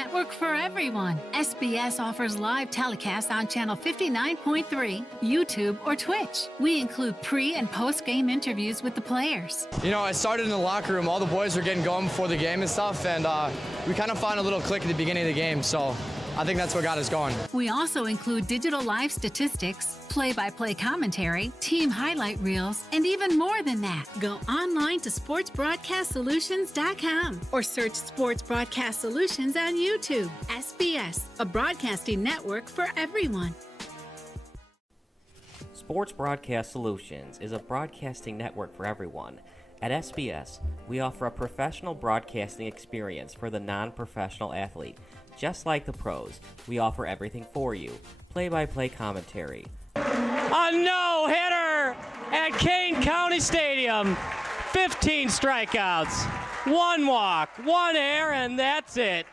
network for everyone. SBS offers live telecasts on channel 59.3, YouTube, or Twitch. We include pre- and post-game interviews with the players. You know, I started in the locker room. All the boys were getting going before the game and stuff, and we kind of found a little click at the beginning of the game, so I think that's what got us going. We also include digital live statistics, play-by-play commentary, team highlight reels, and even more than that. Go online to sportsbroadcastsolutions.com or search Sports Broadcast Solutions on YouTube. SBS, a broadcasting network for everyone. Sports Broadcast Solutions is a broadcasting network for everyone. At SBS, we offer a professional broadcasting experience for the non-professional athlete. Just like the pros, we offer everything for you. Play-by-play commentary. A no-hitter at Kane County Stadium. 15 strikeouts, 1 walk, 1 error, and that's it.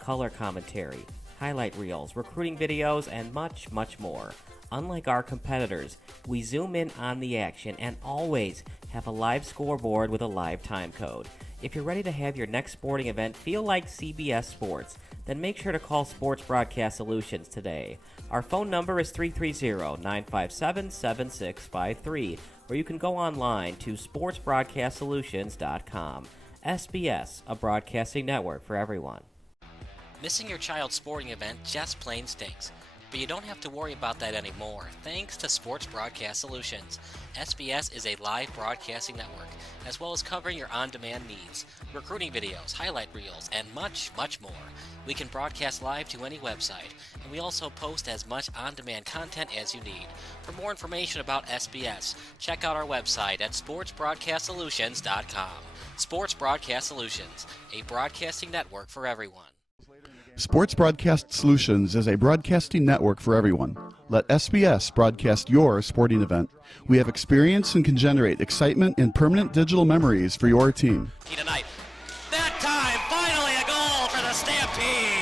Color commentary, highlight reels, recruiting videos, and much, much more. Unlike our competitors, we zoom in on the action and always have a live scoreboard with a live time code. If you're ready to have your next sporting event feel like CBS Sports, then make sure to call Sports Broadcast Solutions today. Our phone number is 330-957-7653, or you can go online to sportsbroadcastsolutions.com. SBS, a broadcasting network for everyone. Missing your child's sporting event just plain stinks. But you don't have to worry about that anymore, thanks to Sports Broadcast Solutions. SBS is a live broadcasting network, as well as covering your on-demand needs, recruiting videos, highlight reels, and much, much more. We can broadcast live to any website, and we also post as much on-demand content as you need. For more information about SBS, check out our website at sportsbroadcastsolutions.com. Sports Broadcast Solutions, a broadcasting network for everyone. Sports Broadcast Solutions is a broadcasting network for everyone. Let SBS broadcast your sporting event. We have experience and can generate excitement and permanent digital memories for your team. Tonight. That time, finally a goal for the Stampede!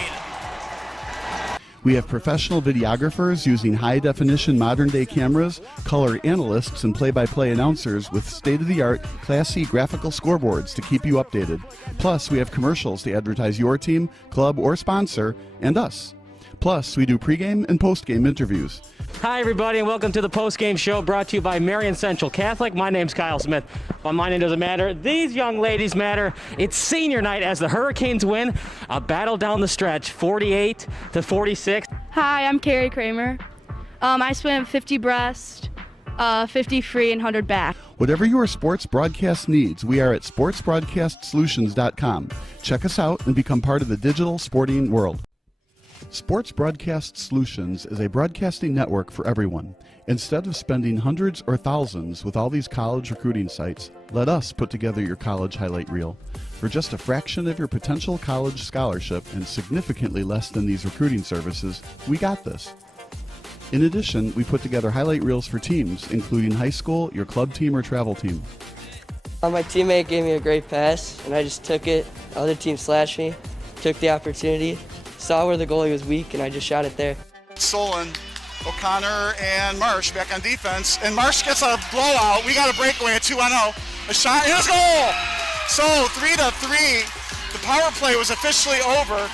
We have professional videographers using high-definition modern-day cameras, color analysts, and play-by-play announcers with state-of-the-art, classy graphical scoreboards to keep you updated. Plus, we have commercials to advertise your team, club, or sponsor, and us. Plus, we do pregame and postgame interviews. Hi, everybody, and welcome to the postgame show brought to you by Marion Central Catholic. My name's Kyle Smith. Well, my name doesn't matter. These young ladies matter. It's senior night as the Hurricanes win a battle down the stretch, 48-46. Hi, I'm Carrie Kramer. I swim 50 breast, 50 free, and 100 back. Whatever your sports broadcast needs, we are at sportsbroadcastsolutions.com. Check us out and become part of the digital sporting world. Sports Broadcast Solutions is a broadcasting network for everyone. Instead of spending hundreds or thousands with all these college recruiting sites, let us put together your college highlight reel. For just a fraction of your potential college scholarship and significantly less than these recruiting services, we got this. In addition, we put together highlight reels for teams, including high school, your club team, or travel team. My teammate gave me a great pass, and I just took it. The other team slashed me, took the opportunity, saw where the goalie was weak, and I just shot it there. Solon, O'Connor, and Marsh back on defense, and Marsh gets a blowout. We got a breakaway at 2-0. A shot and a goal! So 3-3. The power play was officially over.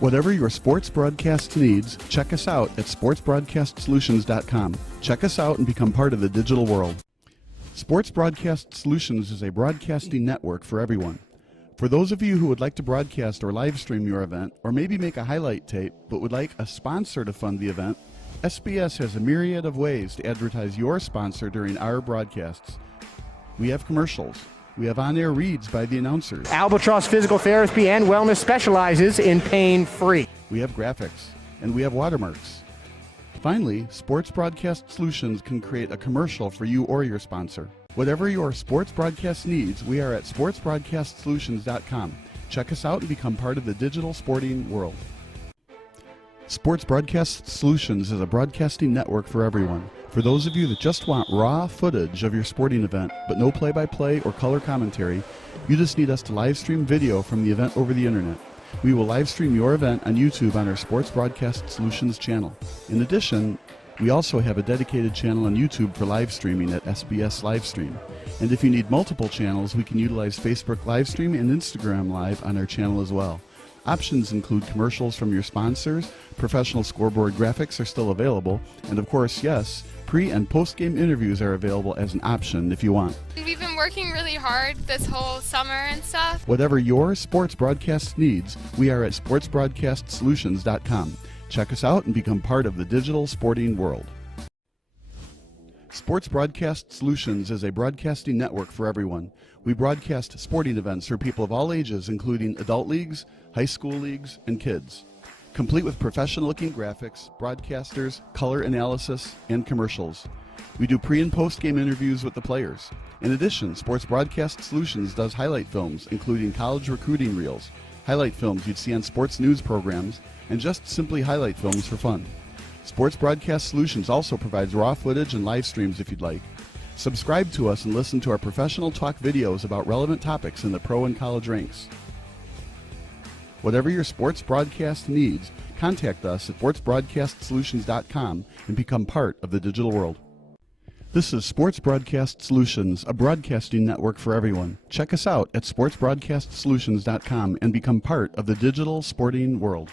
Whatever your sports broadcast needs, check us out at sportsbroadcastsolutions.com. Check us out and become part of the digital world. Sports Broadcast Solutions is a broadcasting network for everyone. For those of you who would like to broadcast or live stream your event, or maybe make a highlight tape, but would like a sponsor to fund the event, SBS has a myriad of ways to advertise your sponsor during our broadcasts. We have commercials. We have on-air reads by the announcers. Albatross Physical Therapy and Wellness specializes in pain-free. We have graphics, and we have watermarks. Finally, Sports Broadcast Solutions can create a commercial for you or your sponsor. Whatever your sports broadcast needs, we are at sportsbroadcastsolutions.com. Check us out and become part of the digital sporting world. Sports Broadcast Solutions is a broadcasting network for everyone. For those of you that just want raw footage of your sporting event, but no play-by-play or color commentary, you just need us to live stream video from the event over the internet. We will live stream your event on YouTube on our Sports Broadcast Solutions channel. In addition, we also have a dedicated channel on YouTube for live streaming at SBS Livestream. And if you need multiple channels, we can utilize Facebook Livestream and Instagram Live on our channel as well. Options include commercials from your sponsors, professional scoreboard graphics are still available, and of course, yes, pre- and post-game interviews are available as an option if you want. We've been working really hard this whole summer and stuff. Whatever your sports broadcast needs, we are at sportsbroadcastsolutions.com. Check us out and become part of the digital sporting world. Sports Broadcast Solutions is a broadcasting network for everyone. We broadcast sporting events for people of all ages, including adult leagues, high school leagues, and kids. Complete with professional-looking graphics, broadcasters, color analysis, and commercials. We do pre- and post-game interviews with the players. In addition, Sports Broadcast Solutions does highlight films, including college recruiting reels, highlight films you'd see on sports news programs, and just simply highlight films for fun. Sports Broadcast Solutions also provides raw footage and live streams if you'd like. Subscribe to us and listen to our professional talk videos about relevant topics in the pro and college ranks. Whatever your sports broadcast needs, contact us at sportsbroadcastsolutions.com and become part of the digital world. This is Sports Broadcast Solutions, a broadcasting network for everyone. Check us out at sportsbroadcastsolutions.com and become part of the digital sporting world.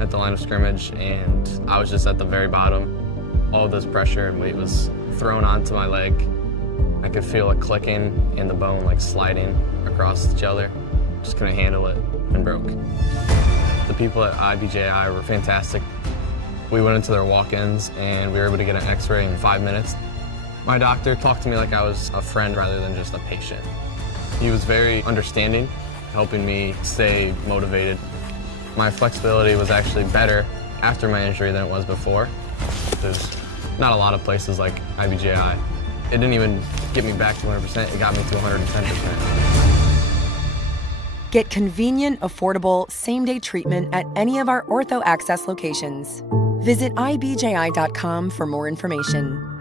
at the line of scrimmage, and I was just at the very bottom. All of this pressure and weight was thrown onto my leg. I could feel it clicking and the bone like sliding across each other. Just couldn't handle it and broke. The people at IBJI were fantastic. We went into their walk-ins and we were able to get an x-ray in 5 minutes. My doctor talked to me like I was a friend rather than just a patient. He was very understanding, helping me stay motivated. My flexibility was actually better after my injury than it was before. There's not a lot of places like IBJI. It didn't even get me back to 100%, it got me to 110%. Get convenient, affordable, same-day treatment at any of our Ortho Access locations. Visit ibji.com for more information.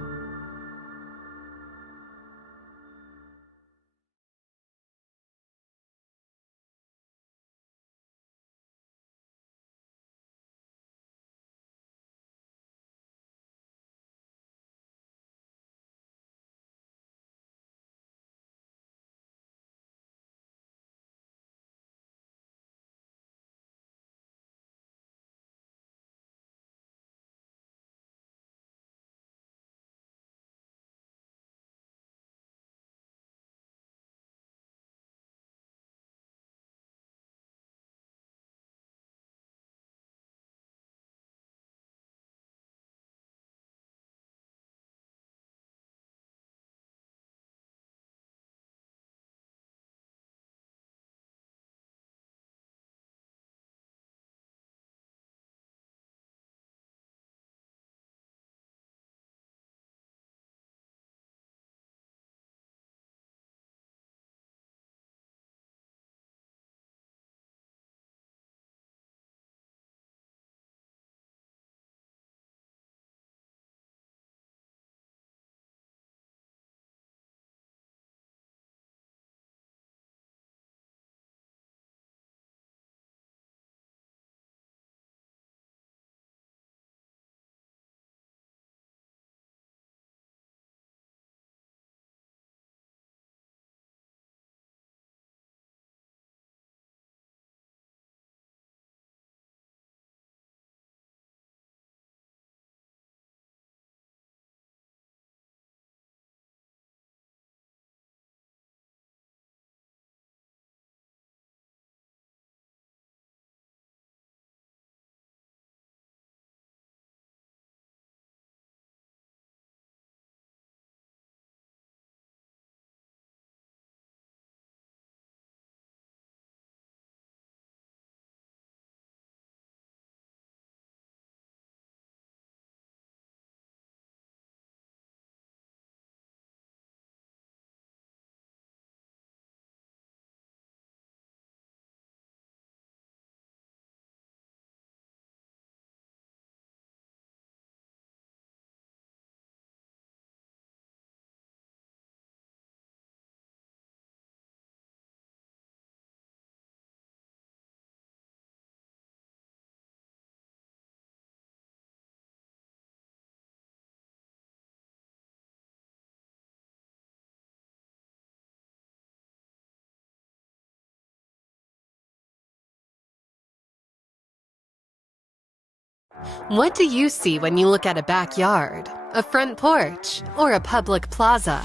What do you see when you look at a backyard, a front porch, or a public plaza?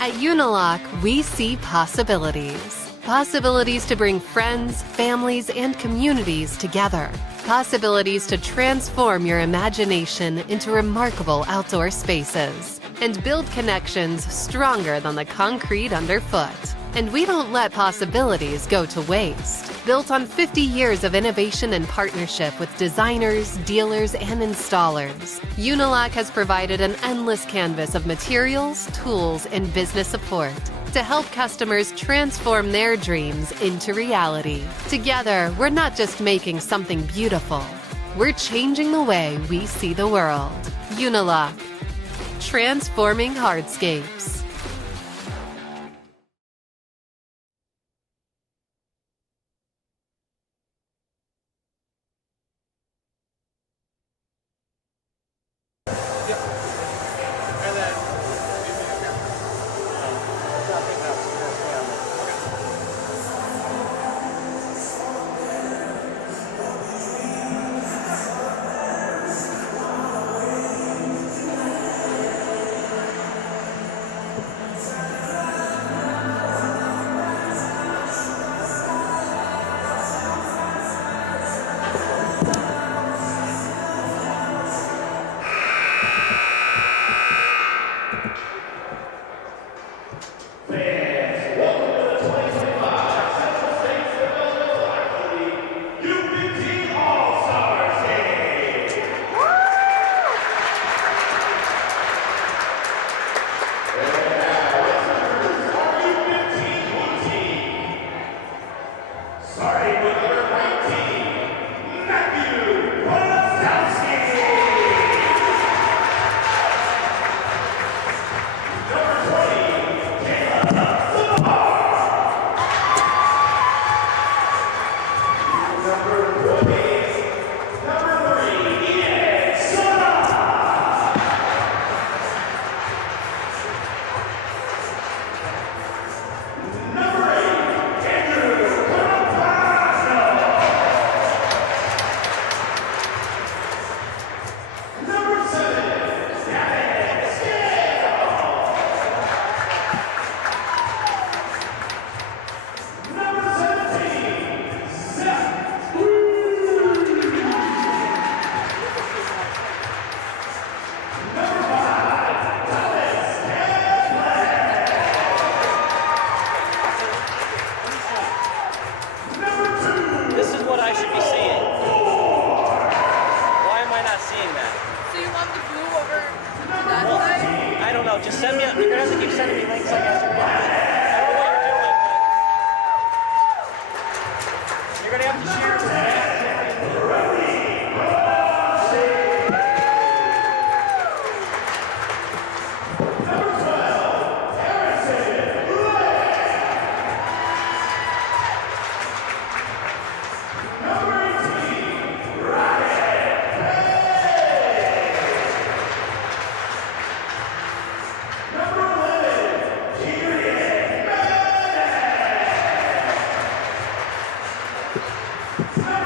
At Unilock, we see possibilities. Possibilities to bring friends, families, and communities together. Possibilities to transform your imagination into remarkable outdoor spaces and build connections stronger than the concrete underfoot. And we don't let possibilities go to waste. Built on 50 years of innovation and partnership with designers, dealers, and installers, Unilock has provided an endless canvas of materials, tools, and business support to help customers transform their dreams into reality. Together, we're not just making something beautiful, we're changing the way we see the world. Unilock, transforming hardscapes. send me. You're gonna have to keep sending me links like that. I don't know what you're doing, but you're gonna have to share it. Number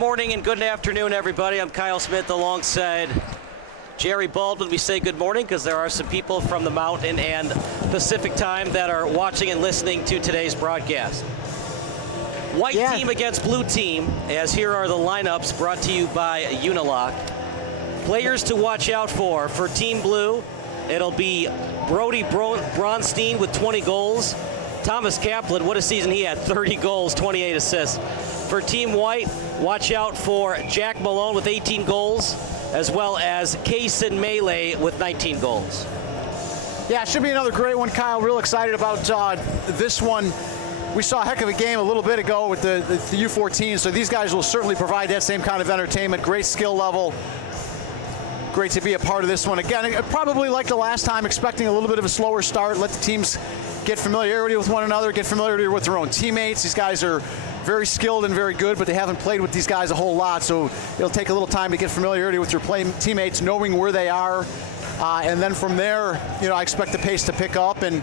morning and good afternoon, everybody. I'm Kyle Smith alongside Jerry Baldwin. We say good morning because there are some people from the Mountain and Pacific time that are watching and listening to today's broadcast. White team against blue team, as here are the lineups brought to you by Unilock. Players to watch out for Team Blue, it'll be Brody Bronstein with 20 goals. Thomas Kaplan, what a season he had, 30 goals, 28 assists. For Team White, watch out for Jack Malone with 18 goals, as well as Kaysen Melee with 19 goals. Yeah, it should be another great one, Kyle. Real excited about this one. We saw a heck of a game a little bit ago with the U14, so these guys will certainly provide that same kind of entertainment. Great skill level. Great to be a part of this one. Again, probably like the last time, expecting a little bit of a slower start. Let the teams get familiarity with one another, get familiarity with their own teammates. These guys are very skilled and very good, but they haven't played with these guys a whole lot, so it'll take a little time to get familiarity with your teammates, knowing where they are. And then from there, I expect the pace to pick up and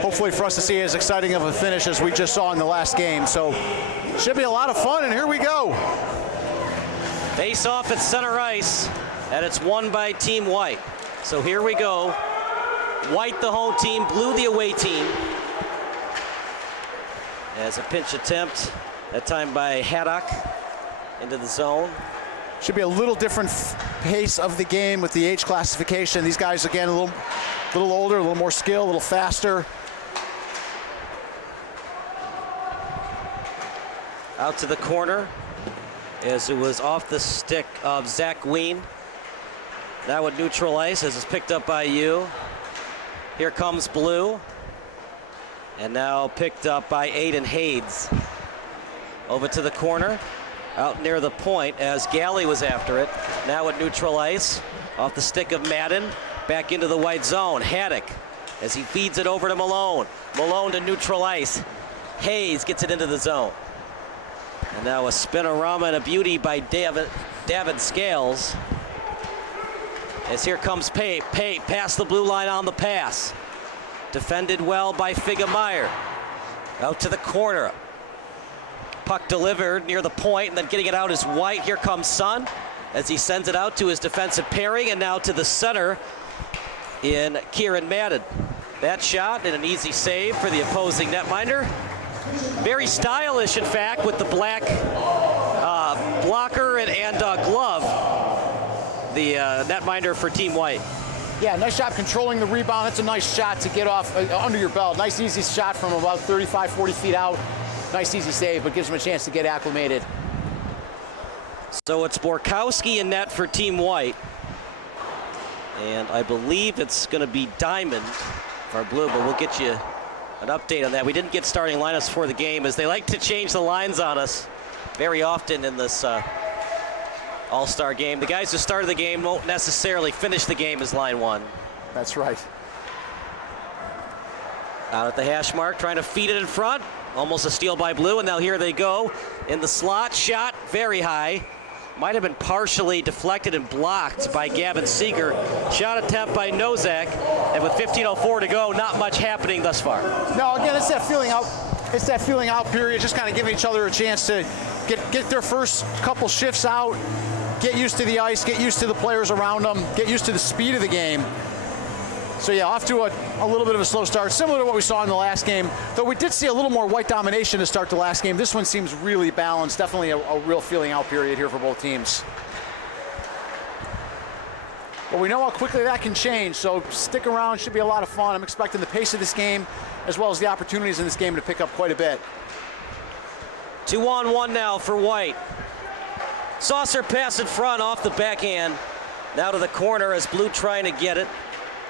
hopefully for us to see as exciting of a finish as we just saw in the last game. So should be a lot of fun, and here we go. Face off at center ice, and it's won by Team White. So here we go. White the home team, blue the away team. As a pinch attempt, that time by Haddock into the zone. Should be a little different pace of the game with the age classification. These guys, again, a little older, a little more skill, a little faster. Out to the corner, as it was off the stick of Zach Ween. That would neutral ice as it's picked up by you. Here comes blue. And now picked up by Aiden Hades. Over to the corner, out near the point as Galley was after it. Now at neutral ice, off the stick of Madden, back into the white zone. Haddock as he feeds it over to Malone. Malone to neutral ice. Hayes gets it into the zone. And now a spinorama and a beauty by David Scales. As here comes Pate past the blue line on the pass. Defended well by Figemeyer. Out to the corner. Puck delivered near the point, and then getting it out is White. Here comes Sun as he sends it out to his defensive pairing, and now to the center in Kieran Madden. That shot and an easy save for the opposing netminder. Very stylish, in fact, with the black blocker and glove. The netminder for Team White. Yeah, nice job controlling the rebound. That's a nice shot to get off under your belt. Nice easy shot from about 35, 40 feet out. Nice easy save, but gives him a chance to get acclimated. So it's Borkowski in net for Team White. And I believe it's going to be Diamond for blue, but we'll get you an update on that. We didn't get starting lineups for the game, as they like to change the lines on us very often in this All-Star game. The guys who started the game won't necessarily finish the game as line one. That's right. Out at the hash mark, trying to feed it in front. Almost a steal by blue, and now here they go in the slot. Shot very high. Might have been partially deflected and blocked by Gavin Seeger. Shot attempt by Nozak, and with 15:04 to go, not much happening thus far. No, again, it's that feeling out. It's that feeling out period, just kind of giving each other a chance to get their first couple shifts out, get used to the ice, get used to the players around them, get used to the speed of the game. So yeah, off to a little bit of a slow start, similar to what we saw in the last game. Though we did see a little more White domination to start the last game. This one seems really balanced. Definitely a real feeling out period here for both teams. But we know how quickly that can change, so stick around. Should be a lot of fun. I'm expecting the pace of this game, as well as the opportunities in this game, to pick up quite a bit. 2-on-1 now for White. Saucer pass in front off the backhand. Now to the corner as blue trying to get it.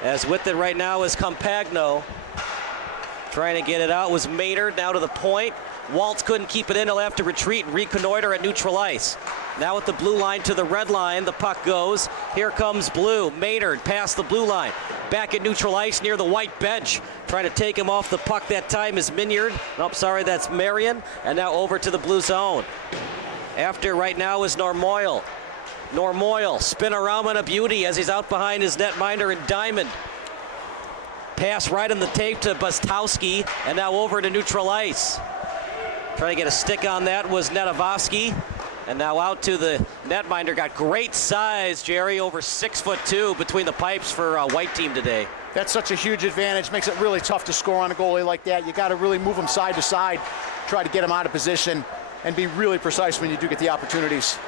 As with it right now is Campagno. Trying to get it out was Maynard. Now to the point. Waltz couldn't keep it in. He'll have to retreat and reconnoiter at neutral ice. Now at the blue line to the red line. The puck goes. Here comes blue. Maynard past the blue line. Back at neutral ice near the white bench. Trying to take him off the puck that time is Minyard. Nope, sorry, that's Marion. And now over to the blue zone. After right now is Normoyle. Normoyle, spinorama and a beauty as he's out behind his netminder and Diamond. Pass right on the tape to Bustowski, and now over to neutral ice. Trying to get a stick on that was Netavosky. And now out to the netminder. Got great size, Jerry, over 6'2" between the pipes for a white team today. That's such a huge advantage. Makes it really tough to score on a goalie like that. You got to really move him side to side, try to get him out of position, and be really precise when you do get the opportunities.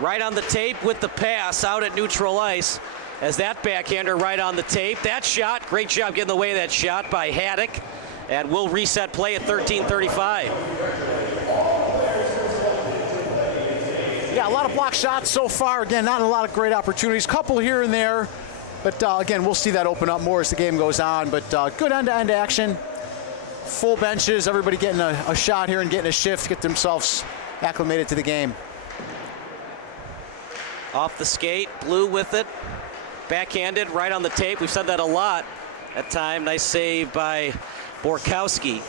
Right on the tape with the pass out at neutral ice. As that backhander right on the tape. That shot, great job getting in the way of that shot by Haddock. And we'll reset play at 13:35. Yeah, a lot of block shots so far. Again, not a lot of great opportunities. Couple here and there. But again, we'll see that open up more as the game goes on. But good end-to-end action. Full benches, everybody getting a shot here and getting a shift, get themselves acclimated to the game. Off the skate, Blue with it. Backhanded, right on the tape. We've said that a lot at time. Nice save by Borkowski.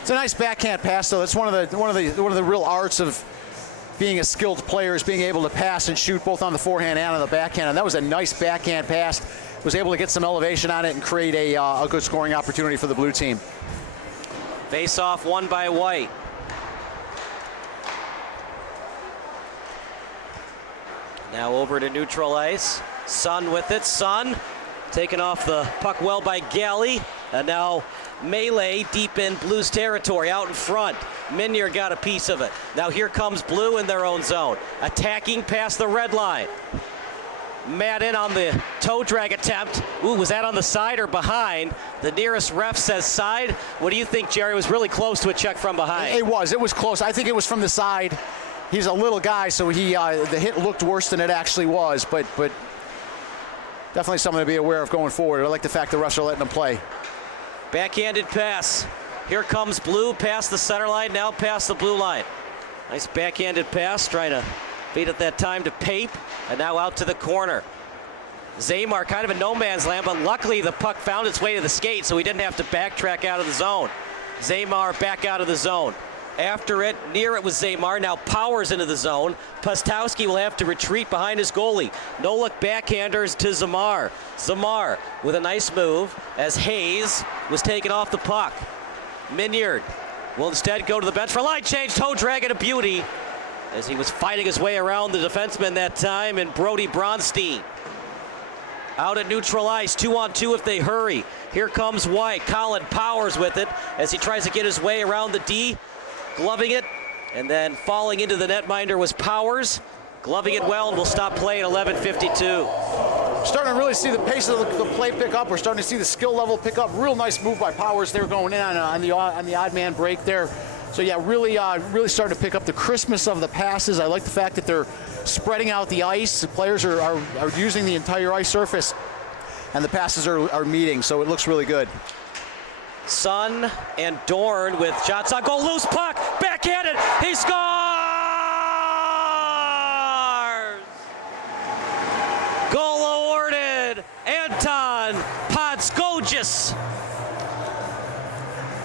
It's a nice backhand pass, though. That's one of the real arts of being a skilled player, is being able to pass and shoot both on the forehand and on the backhand. And that was a nice backhand pass. Was able to get some elevation on it and create a good scoring opportunity for the blue team. Face off won by White. Now over to neutral ice. Sun with it. Sun taken off the puck well by Galley. And now melee deep in Blues territory out in front. Minier got a piece of it. Now here comes Blue in their own zone. Attacking past the red line. Matt in on the toe drag attempt. Ooh, was that on the side or behind? The nearest ref says side. What do you think, Jerry? It was really close to a check from behind. It was close. I think it was from the side. He's a little guy, so the hit looked worse than it actually was, but definitely something to be aware of going forward. I like the fact the refs are letting them play. Backhanded pass. Here comes Blue past the center line, now past the blue line. Nice backhanded pass, trying to feed at that time to Pape, and now out to the corner. Zamar kind of in no man's land, but luckily the puck found its way to the skate, so he didn't have to backtrack out of the zone. Zamar back out of the zone. After it, near it was Zamar, now Powers into the zone. Pustowski will have to retreat behind his goalie. No-look backhanders to Zamar. Zamar with a nice move as Hayes was taken off the puck. Minyard will instead go to the bench for a line change. Toe drag and a beauty as he was fighting his way around the defenseman that time, and Brody Bronstein. Out at neutral ice, 2-on-2 if they hurry. Here comes White. Colin Powers with it as he tries to get his way around the D. Gloving it, and then falling into the netminder was Powers. Gloving it well, and we'll stop play at 11:52. Starting to really see the pace of the play pick up. We're starting to see the skill level pick up. Real nice move by Powers there going in on the odd man break there. So yeah, really starting to pick up the crispness of the passes. I like the fact that they're spreading out the ice. The players are using the entire ice surface, and the passes are meeting, so it looks really good. Sun and Dorn with shots on goal, loose puck, backhanded, he scores! Goal awarded, Anton Podskogis.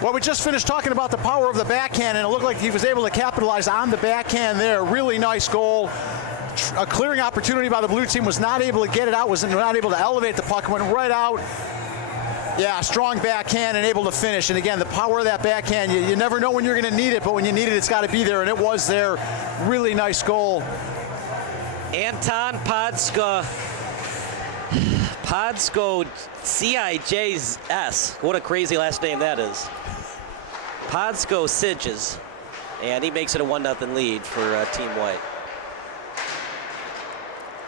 Well, we just finished talking about the power of the backhand, and it looked like he was able to capitalize on the backhand there. Really nice goal. A clearing opportunity by the blue team, was not able to get it out, was not able to elevate the puck, went right out. Yeah, strong backhand and able to finish. And again, the power of that backhand, you never know when you're going to need it, but when you need it, it's got to be there, and it was there. Really nice goal. Anton Podsko CIJS. What a crazy last name that is. Podsko Sidges. And he makes it a 1-0 lead for Team White.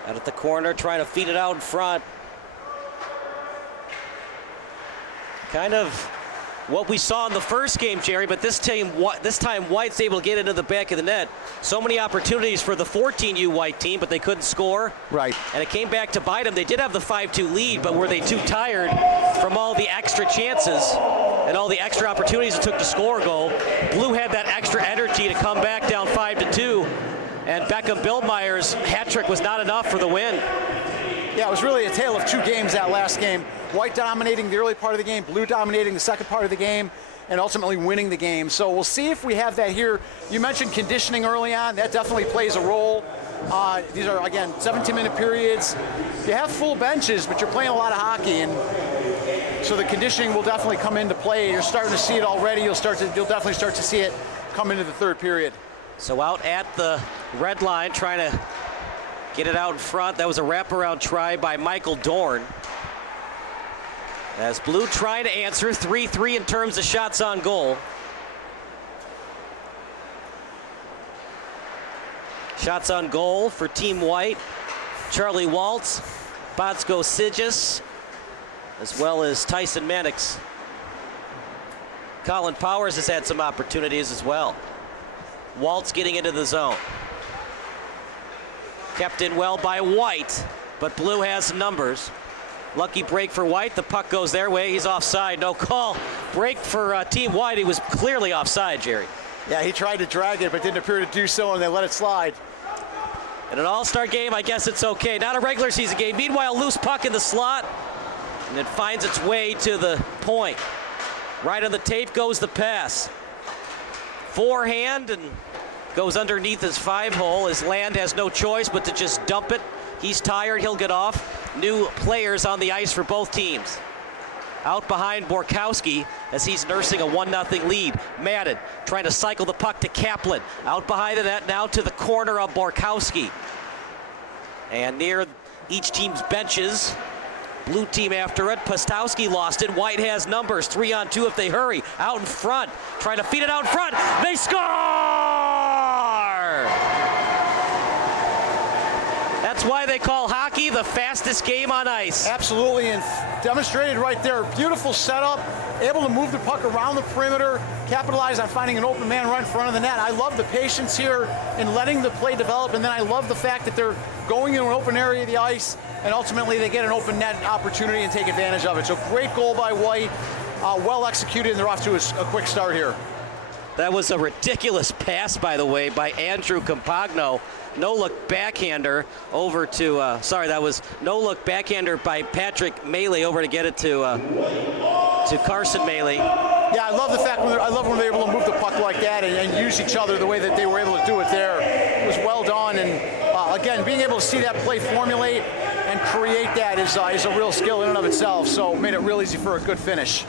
Out at the corner, trying to feed it out in front. Kind of what we saw in the first game, Jerry, but this time White's able to get into the back of the net. So many opportunities for the 14U White team, but they couldn't score. Right. And it came back to bite them. They did have the 5-2 lead, but were they too tired from all the extra chances and all the extra opportunities it took to score a goal? Blue had that extra energy to come back down 5-2, and Beckham Billmeyer's hat trick was not enough for the win. Yeah, it was really a tale of two games that last game. White dominating the early part of the game, Blue dominating the second part of the game, and ultimately winning the game. So we'll see if we have that here. You mentioned conditioning early on. That definitely plays a role. These are, again, 17-minute periods. You have full benches, but you're playing a lot of hockey, and so the conditioning will definitely come into play. You're starting to see it already. You'll definitely start to see it come into the third period. So out at the red line, trying to get it out in front. That was a wraparound try by Michael Dorn. As Blue trying to answer 3-3 in terms of shots on goal. Shots on goal for Team White. Charlie Waltz, Botsko Sigis, as well as Tyson Mannix. Colin Powers has had some opportunities as well. Waltz getting into the zone. Kept in well by White, but Blue has numbers. Lucky break for White. The puck goes their way. He's offside. No call. Break for Team White. He was clearly offside, Jerry. Yeah, he tried to drag it, but didn't appear to do so, and they let it slide. In an all-star game, I guess it's okay. Not a regular season game. Meanwhile, loose puck in the slot, and it finds its way to the point. Right on the tape goes the pass. Forehand, and goes underneath his 5-hole. His Land has no choice but to just dump it. He's tired. He'll get off. New players on the ice for both teams. Out behind Borkowski as he's nursing a 1-0 lead. Madden trying to cycle the puck to Kaplan. Out behind the net now to the corner of Borkowski. And near each team's benches, Blue team after it. Pastowski lost it. White has numbers. 3-on-2 if they hurry. Out in front. Trying to feed it out in front. They score! That's why they call hockey the fastest game on ice. Absolutely, and demonstrated right there. Beautiful setup, able to move the puck around the perimeter, capitalize on finding an open man right in front of the net. I love the patience here in letting the play develop, and then I love the fact that they're going into an open area of the ice, and ultimately they get an open net opportunity and take advantage of it. So great goal by White, well executed, and they're off to a quick start here. That was a ridiculous pass, by the way, by Andrew Campagno. No-look backhander over to, that was no-look backhander by Patrick Maley over to get it to Carson Maley. Yeah, I love the fact I love when they're able to move the puck like that and use each other the way that they were able to do it there. It was well done, and again, being able to see that play formulate and create that is a real skill in and of itself, so made it real easy for a good finish.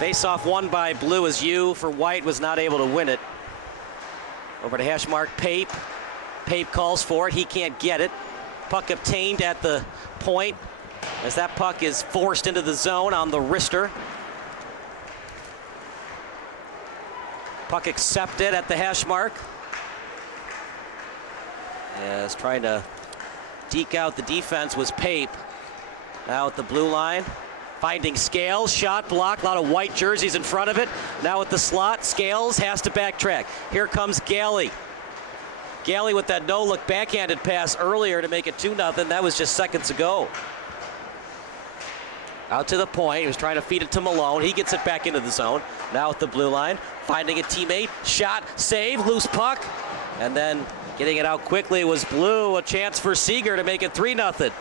Face-off won by Blue as U for White was not able to win it. Over to hash mark Pape. Pape calls for it. He can't get it. Puck obtained at the point as that puck is forced into the zone on the wrister. Puck accepted at the hash mark. As trying to deke out the defense was Pape. Now at the blue line. Finding Scales, shot blocked, a lot of white jerseys in front of it. Now at the slot, Scales has to backtrack. Here comes Galley. Galley with that no-look backhanded pass earlier to make it 2-0. That was just seconds ago. Out to the point, he was trying to feed it to Malone. He gets it back into the zone. Now at the blue line, finding a teammate, shot, save, loose puck. And then getting it out quickly was Blue, a chance for Seeger to make it 3-0.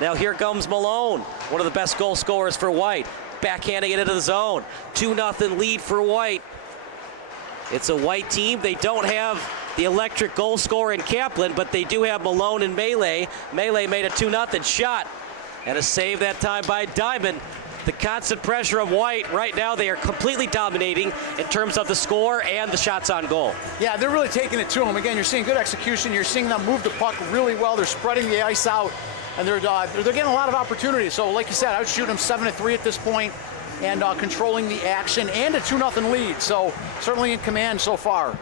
Now here comes Malone, one of the best goal scorers for White. Backhanding it into the zone. 2-0 lead for White. It's a White team. They don't have the electric goal scorer in Kaplan, but they do have Malone and Melee. Melee made a 2-0 shot. And a save that time by Diamond. The constant pressure of White, right now they are completely dominating in terms of the score and the shots on goal. Yeah, they're really taking it to them. Again, you're seeing good execution. You're seeing them move the puck really well. They're spreading the ice out. And they're getting a lot of opportunities. So like you said, I would shoot them 7-3 at this point and controlling the action and a 2-0 lead. So certainly in command so far.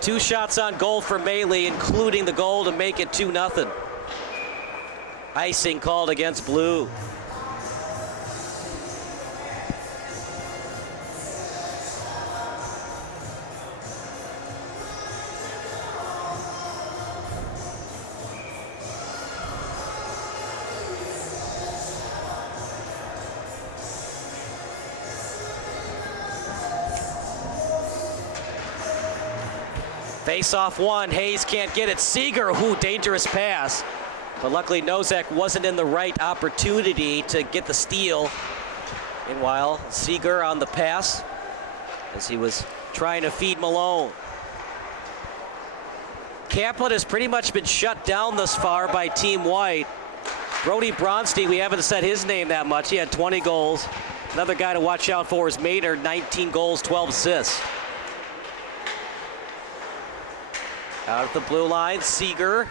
2 shots on goal for Maley, including the goal to make it 2-0. Icing called against Blue. Face-off one, Hayes can't get it. Seeger, dangerous pass. But luckily Nozak wasn't in the right opportunity to get the steal. Meanwhile, Seeger on the pass as he was trying to feed Malone. Kaplan has pretty much been shut down thus far by Team White. Brody Bronstein, we haven't said his name that much. He had 20 goals. Another guy to watch out for is Maynard, 19 goals, 12 assists. Out at the blue line, Seeger.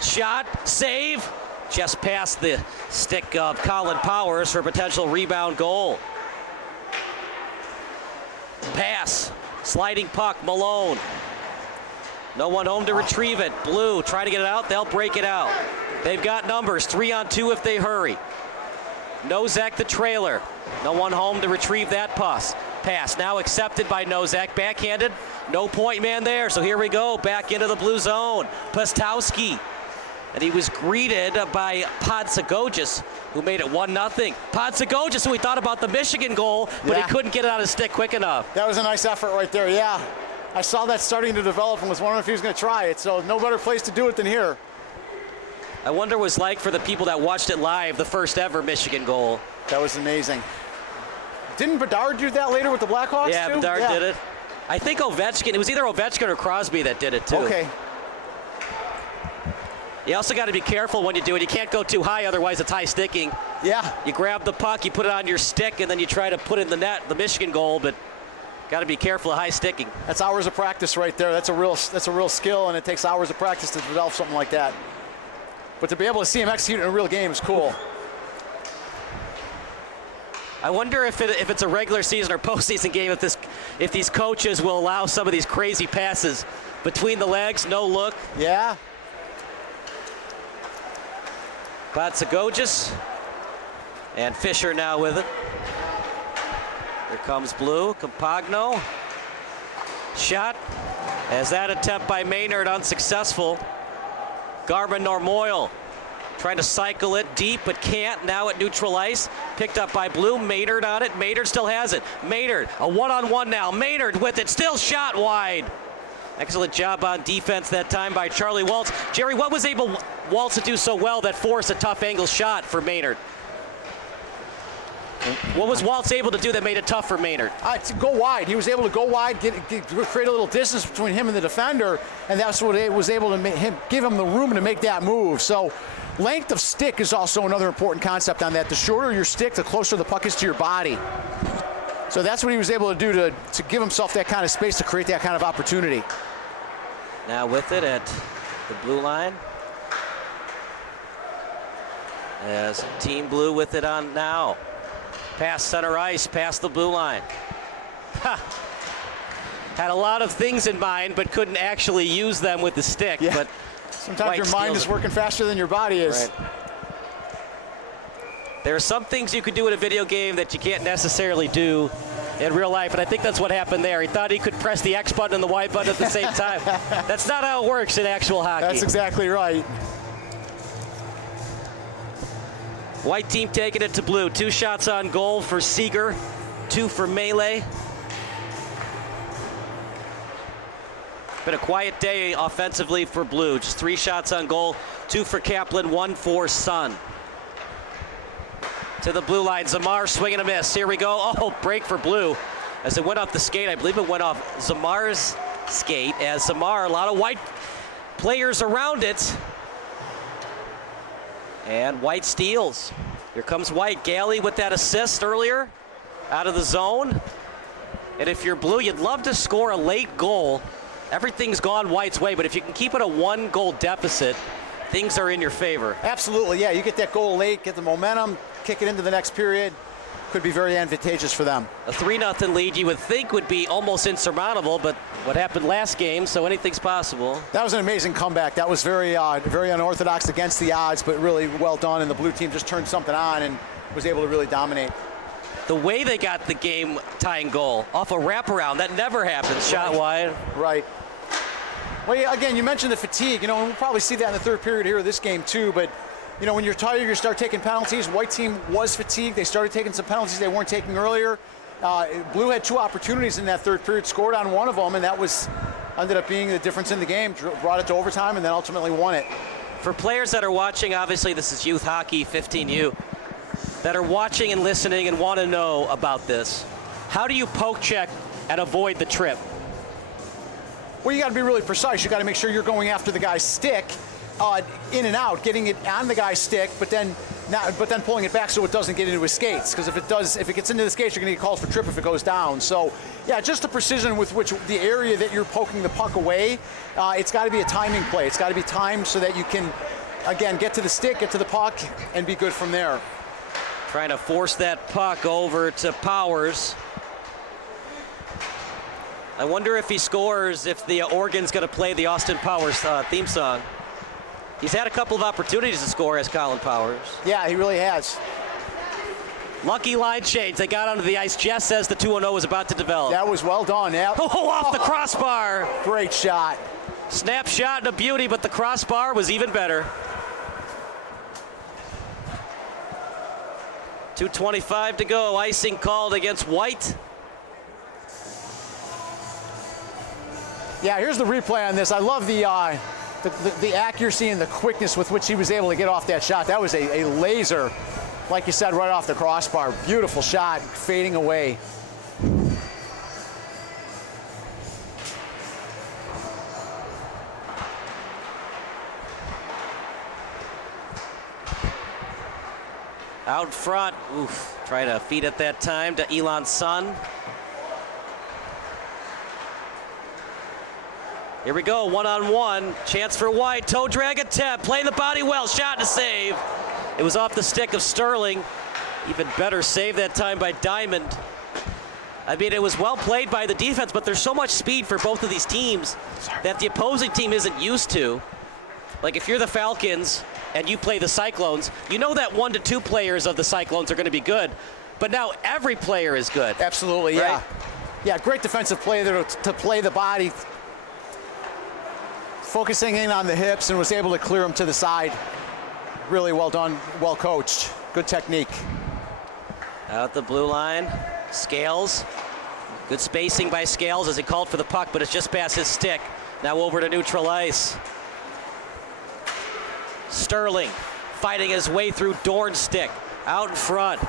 Shot, save. Just past the stick of Colin Powers for a potential rebound goal. Pass, sliding puck, Malone. No one home to retrieve it. Blue trying to get it out, they'll break it out. They've got numbers, 3-on-2 if they hurry. Nozak the trailer. No one home to retrieve that pass. Now accepted by Nozak, backhanded. No point man there, so here we go, back into the blue zone. Pastowski, and he was greeted by Podsagogis, who made it 1-0. Podsagogis, who we thought about the Michigan goal, but he couldn't get it on his stick quick enough. That was a nice effort right there, yeah. I saw that starting to develop and was wondering if he was going to try it, so no better place to do it than here. I wonder what it was like for the people that watched it live, the first ever Michigan goal. That was amazing. Didn't Bedard do that later with the Blackhawks, Yeah, too? Bedard did it. I think Ovechkin, it was either Ovechkin or Crosby that did it, too. Okay. You also got to be careful when you do it. You can't go too high, otherwise it's high sticking. Yeah. You grab the puck, you put it on your stick, and then you try to put it in the net, the Michigan goal, but got to be careful of high sticking. That's hours of practice right there. That's a real skill, and it takes hours of practice to develop something like that. But to be able to see him execute in a real game is cool. I wonder if it's a regular season or postseason game, if these coaches will allow some of these crazy passes between the legs, no look. Yeah. Podsagogis and Fisher now with it. Here comes Blue, Campagno. Shot, as that attempt by Maynard unsuccessful. Garvin Normoyle trying to cycle it deep, but can't. Now at neutral ice, picked up by Blue. Maynard on it. Maynard still has it. Maynard, a one-on-one now. Maynard with it, still shot wide. Excellent job on defense that time by Charlie Waltz. Jerry, what was able Waltz to do so well that forced a tough angle shot for Maynard? What was Waltz able to do that made it tough for Maynard? To go wide. He was able to go wide, create a little distance between him and the defender, and that's what it was able to give him the room to make that move. So length of stick is also another important concept on that. The shorter your stick, the closer the puck is to your body. So that's what he was able to do to give himself that kind of space to create that kind of opportunity. Now with it at the blue line. As Team Blue with it on now. Past center ice, past the blue line. Had a lot of things in mind, but couldn't actually use them with the stick. Yeah. But sometimes your mind is working faster than your body is. Right. There are some things you can do in a video game that you can't necessarily do in real life, and I think that's what happened there. He thought he could press the X button and the Y button at the same time. That's not how it works in actual hockey. That's exactly right. White team taking it to Blue. 2 shots on goal for Seeger, 2 for Melee. Been a quiet day offensively for Blue. Just 3 shots on goal, 2 for Kaplan, 1 for Sun. To the blue line, Zamar swinging a miss. Here we go. Oh, break for Blue. As it went off the skate, I believe it went off Zamar's skate. As Zamar, a lot of White players around it. And White steals. Here comes White. Galley with that assist earlier out of the zone. And if you're Blue, you'd love to score a late goal. Everything's gone White's way, but if you can keep it a 1-goal deficit, things are in your favor. Absolutely, yeah. You get that goal late, get the momentum, kick it into the next period. Could be very advantageous for them. A 3-0 lead you would think would be almost insurmountable, but what happened last game, so anything's possible. That was an amazing comeback. That was very unorthodox against the odds, but really well done, and the blue team just turned something on and was able to really dominate. The way they got the game-tying goal off a wraparound, that never happens. Shot wide. Right. Well, yeah, again, you mentioned the fatigue, and we'll probably see that in the third period here of this game too, but when you're tired, you start taking penalties. White team was fatigued. They started taking some penalties they weren't taking earlier. Blue had 2 opportunities in that third period, scored on one of them, and that ended up being the difference in the game, brought it to overtime, and then ultimately won it. For players that are watching, obviously this is Youth Hockey 15U, that are watching and listening and want to know about this, how do you poke check and avoid the trip? Well, you got to be really precise. You got to make sure you're going after the guy's stick. in and out, getting it on the guy's stick, but then pulling it back so it doesn't get into his skates. Because if it gets into the skates, you're going to get called for trip if it goes down. So, yeah, just the precision with which the area that you're poking the puck away, it's got to be a timing play. It's got to be timed so that you can, again, get to the stick, get to the puck, and be good from there. Trying to force that puck over to Powers. I wonder if he scores, if the organ's going to play the Austin Powers theme song. He's had a couple of opportunities to score as Colin Powers. Yeah, he really has. Lucky line change. They got onto the ice just as the 2-0 was about to develop. That was well done. Yeah. Oh, off the crossbar. Great shot. Snapshot and a beauty, but the crossbar was even better. 2:25 to go. Icing called against White. Yeah, here's the replay on this. I love the accuracy and the quickness with which he was able to get off that shot. That was a laser, like you said, right off the crossbar. Beautiful shot, fading away. Out front, oof, try to feed it that time to Elon Sun. Here we go, one-on-one, chance for White, toe drag attempt, playing the body well, shot and a save. It was off the stick of Sterling. Even better save that time by Diamond. I mean, it was well played by the defense, but there's so much speed for both of these teams that the opposing team isn't used to. Like if you're the Falcons and you play the Cyclones, you know that 1 to 2 players of the Cyclones are going to be good, but now every player is good. Absolutely, right? yeah. Yeah, great defensive play there to play the body, focusing in on the hips, and was able to clear him to the side. Really well done, well coached, good technique. Out the blue line, Scales. Good spacing by Scales as he called for the puck, but it's just past his stick. Now over to neutral ice. Sterling fighting his way through Dorn's stick. Out in front.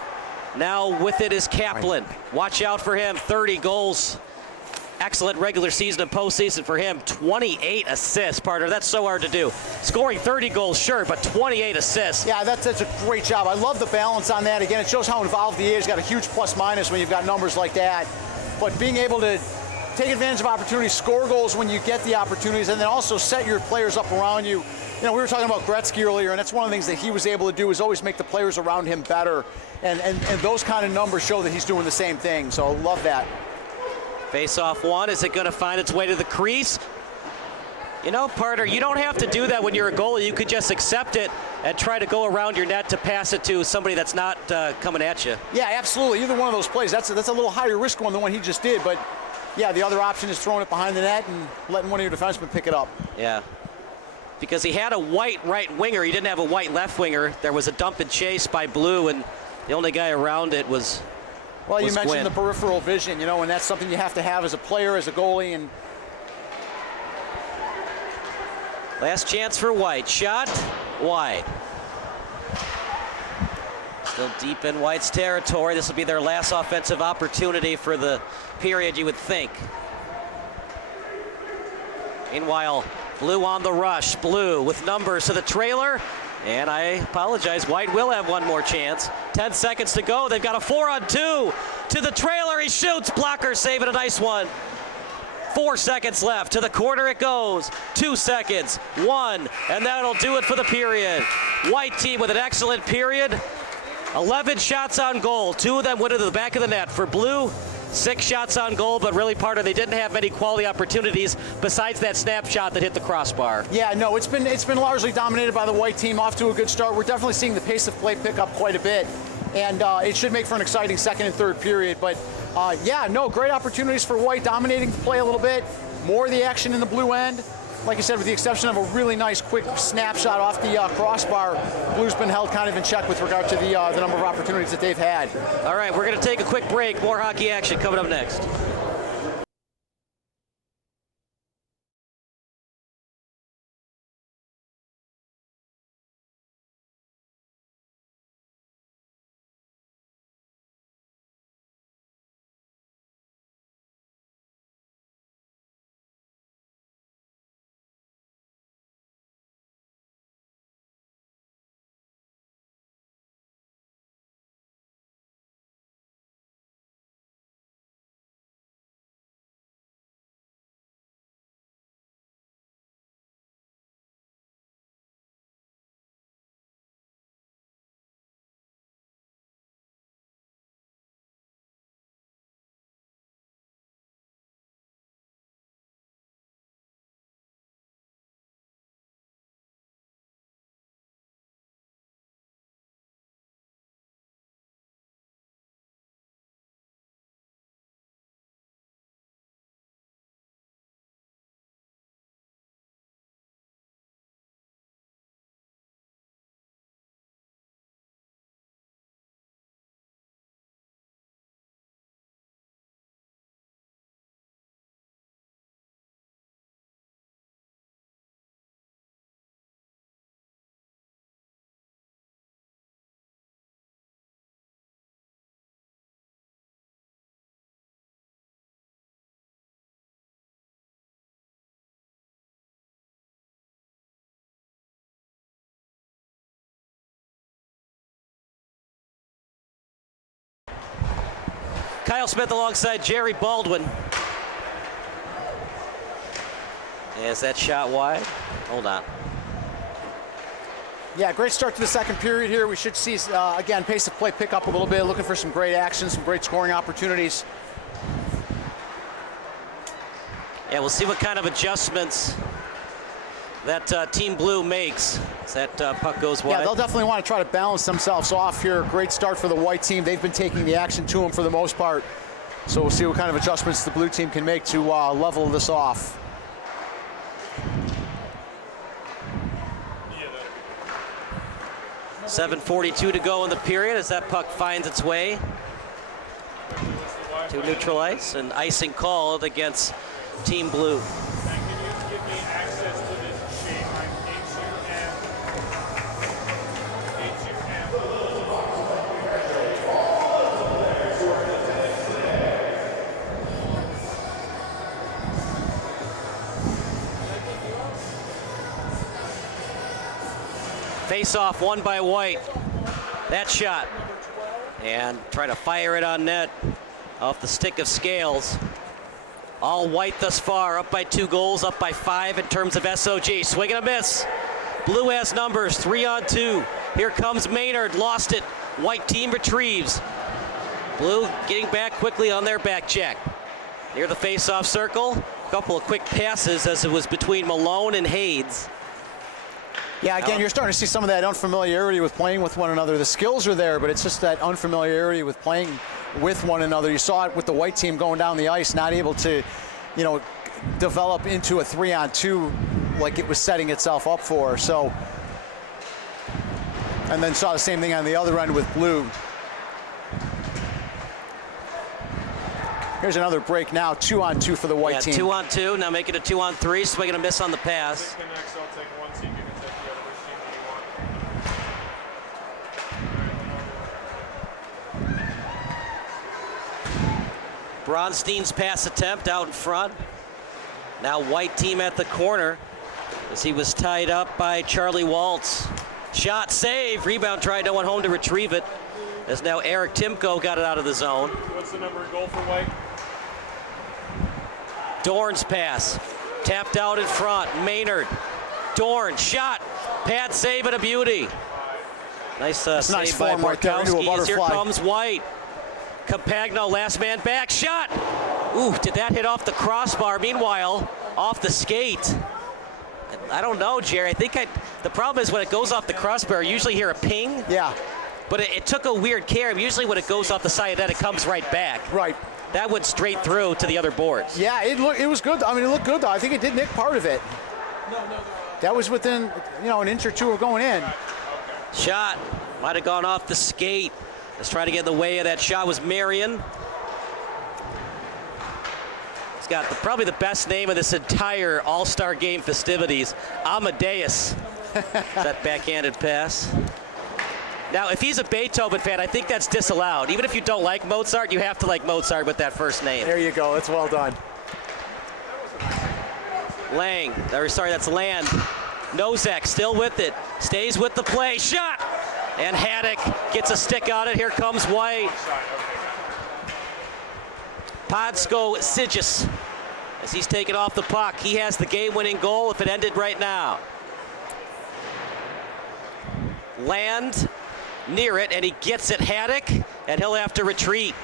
Now with it is Kaplan. Watch out for him, 30 goals. Excellent regular season and postseason for him. 28 assists, partner. That's so hard to do. Scoring 30 goals, sure, but 28 assists. Yeah, that's a great job. I love the balance on that. Again, it shows how involved he is. He's got a huge plus-minus when you've got numbers like that. But being able to take advantage of opportunities, score goals when you get the opportunities, and then also set your players up around you. You know, we were talking about Gretzky earlier, and that's one of the things that he was able to do is always make the players around him better. And those kind of numbers show that he's doing the same thing. So I love that. Face-off one, is it going to find its way to the crease? You know, partner, you don't have to do that when you're a goalie. You could just accept it and try to go around your net to pass it to somebody that's not coming at you. Yeah, absolutely. Either one of those plays, that's a little higher risk one than what he just did. But, yeah, the other option is throwing it behind the net and letting one of your defensemen pick it up. Yeah. Because he had a White right winger. He didn't have a White left winger. There was a dump and chase by Blue, and the only guy around it was Well, you mentioned Gwynn. the peripheral vision, you know, and that's something you have to have as a player, as a goalie. And last chance for White. Shot wide. Still deep in White's territory. This will be their last offensive opportunity for the period, you would think. Meanwhile, Blue on the rush. Blue with numbers to the trailer. And I apologize, White will have one more chance. 10 seconds to go. They've got a 4-on-2 to the trailer. He shoots. Blocker saving a nice one. 4 seconds left. To the corner it goes. 2 seconds. 1. And that'll do it for the period. White team with an excellent period. 11 shots on goal. 2 of them went into the back of the net. For Blue, 6 shots on goal, but really, partner, they didn't have many quality opportunities besides that snapshot that hit the crossbar. Yeah, no, it's been largely dominated by the White team. Off to a good start. We're definitely seeing the pace of play pick up quite a bit, and it should make for an exciting second and third period. But yeah, no, great opportunities for White, dominating the play a little bit. More of the action in the blue end. Like I said, with the exception of a really nice quick snapshot off the crossbar, Blue's been held kind of in check with regard to the number of opportunities that they've had. All right, we're going to take a quick break. More hockey action coming up next. Kyle Smith alongside Jerry Baldwin. Is that shot wide? Hold on. Yeah, great start to the second period here. We should see, again, pace of play pick up a little bit, looking for some great action, some great scoring opportunities. Yeah, we'll see what kind of adjustments that Team Blue makes as that puck goes wide. Yeah, they'll definitely want to try to balance themselves off here. Great start for the white team. They've been taking the action to them for the most part. So we'll see what kind of adjustments the blue team can make to level this off. .7:42 to go in the period as that puck finds its way to neutral ice. An icing called against Team Blue. Face off won by White. That shot. And try to fire it on net off the stick of Scales. All White thus far, up by 2 goals, up by 5 in terms of SOG. Swing and a miss. Blue has numbers, 3-on-2. Here comes Maynard, lost it. White team retrieves. Blue getting back quickly on their back check. Near the face-off circle, a couple of quick passes as it was between Malone and Hades. Yeah, again, you're starting to see some of that unfamiliarity with playing with one another. The skills are there, but it's just that unfamiliarity with playing with one another. You saw it with the white team going down the ice, not able to, you know, develop into a 3-on-2 like it was setting itself up for. So, and then saw the same thing on the other end with Blue. Here's another break now, 2-on-2 for the white team. 2-on-2, now make it a 2-on-3, swing and a miss on the pass. Bronstein's pass attempt out in front. Now white team at the corner as he was tied up by Charlie Waltz. Shot, save, rebound tried, no one home to retrieve it. As now Eric Timko got it out of the zone. What's the number of goal for White? Dorn's pass, tapped out in front, Maynard. Dorn, shot, pad save and a beauty. Nice save nice by form right there into a Borkowski. Here butterfly. comes White. Campagno, last man back, shot. Ooh, did that hit off the crossbar? Meanwhile, off the skate. I don't know, Jerry. I think the problem is when it goes off the crossbar, you usually hear a ping. Yeah. But it took a weird care. Usually when it goes off the side of that, it comes right back. Right. That went straight through to the other boards. Yeah, it was good. I mean, it looked good, though. I think it did nick part of it. That was within, you know, an inch or two of going in. Shot might have gone off the skate. Let's try to get in the way of that shot was Marion. He's got probably the best name of this entire All-Star Game festivities, Amadeus. That backhanded pass. Now, if he's a Beethoven fan, I think that's disallowed. Even if you don't like Mozart, you have to like Mozart with that first name. There you go. That's well done. Lang, or sorry, that's Land. Nozak still with it. Stays with the play. Shot! And Haddock gets a stick on it. Here comes White. Podsko Sigis as he's taken off the puck. He has the game-winning goal if it ended right now. Land near it, and he gets it, Haddock, and he'll have to retreat.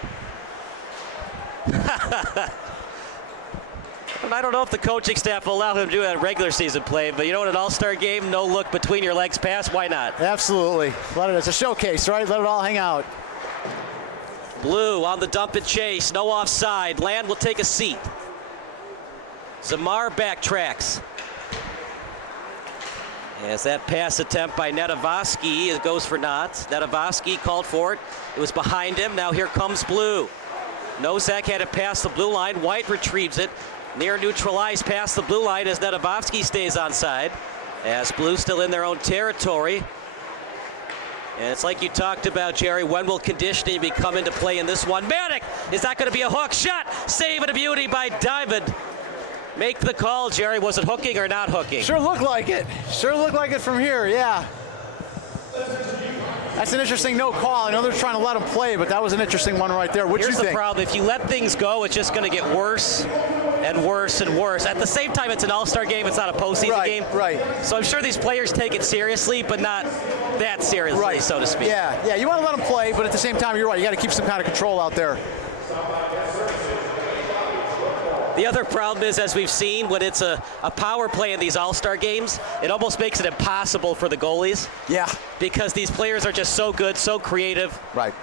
And I don't know if the coaching staff will allow him to do that in regular season play, but you know what, an all-star game, no look between your legs pass, why not? Absolutely. It's a showcase, right? Let it all hang out. Blue on the dump and chase, no offside. Land will take a seat. Zamar backtracks. As that pass attempt by Netavoski, it goes for naught. Netavoski called for it. It was behind him. Now here comes Blue. Nozak had it past the blue line. White retrieves it. Near neutral ice past the blue line as Netavoski stays onside. As Blue still in their own territory. And it's like you talked about, Jerry. When will conditioning be come into play in this one? Maddock, is that going to be a hook shot? Save and a beauty by Diamond. Make the call, Jerry. Was it hooking or not hooking? Sure looked like it. Sure looked like it from here, yeah. That's an interesting no call. I know they're trying to let him play, but that was an interesting one right there. What do you think? Here's the problem. If you let things go, it's just going to get worse and worse and worse. At the same time, it's an all-star game. It's not a postseason game. Right. So I'm sure these players take it seriously, but not that seriously, so to speak. Yeah. You want to let them play, but at the same time, you're right. You got to keep some kind of control out there. The other problem is, as we've seen, when it's a power play in these all-star games, it almost makes it impossible for the goalies. Yeah. Because these players are just so good, so creative. Right.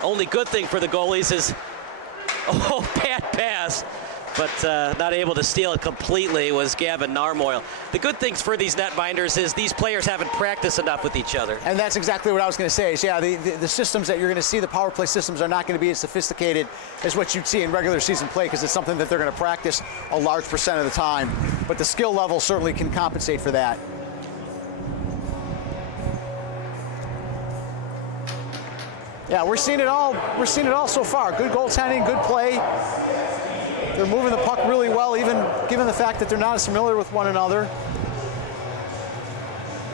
Only good thing for the goalies is, bad pass. But not able to steal it completely was Gavin Narmoyle. The good things for these netminders is these players haven't practiced enough with each other. And that's exactly what I was going to say. Is, yeah, the systems that you're going to see, the power play systems, are not going to be as sophisticated as what you'd see in regular season play, because it's something that they're going to practice a large percent of the time. But the skill level certainly can compensate for that. Yeah, we're seeing it all. We're seeing it all so far. Good goaltending, good play. They're moving the puck really well, even given the fact that they're not as familiar with one another.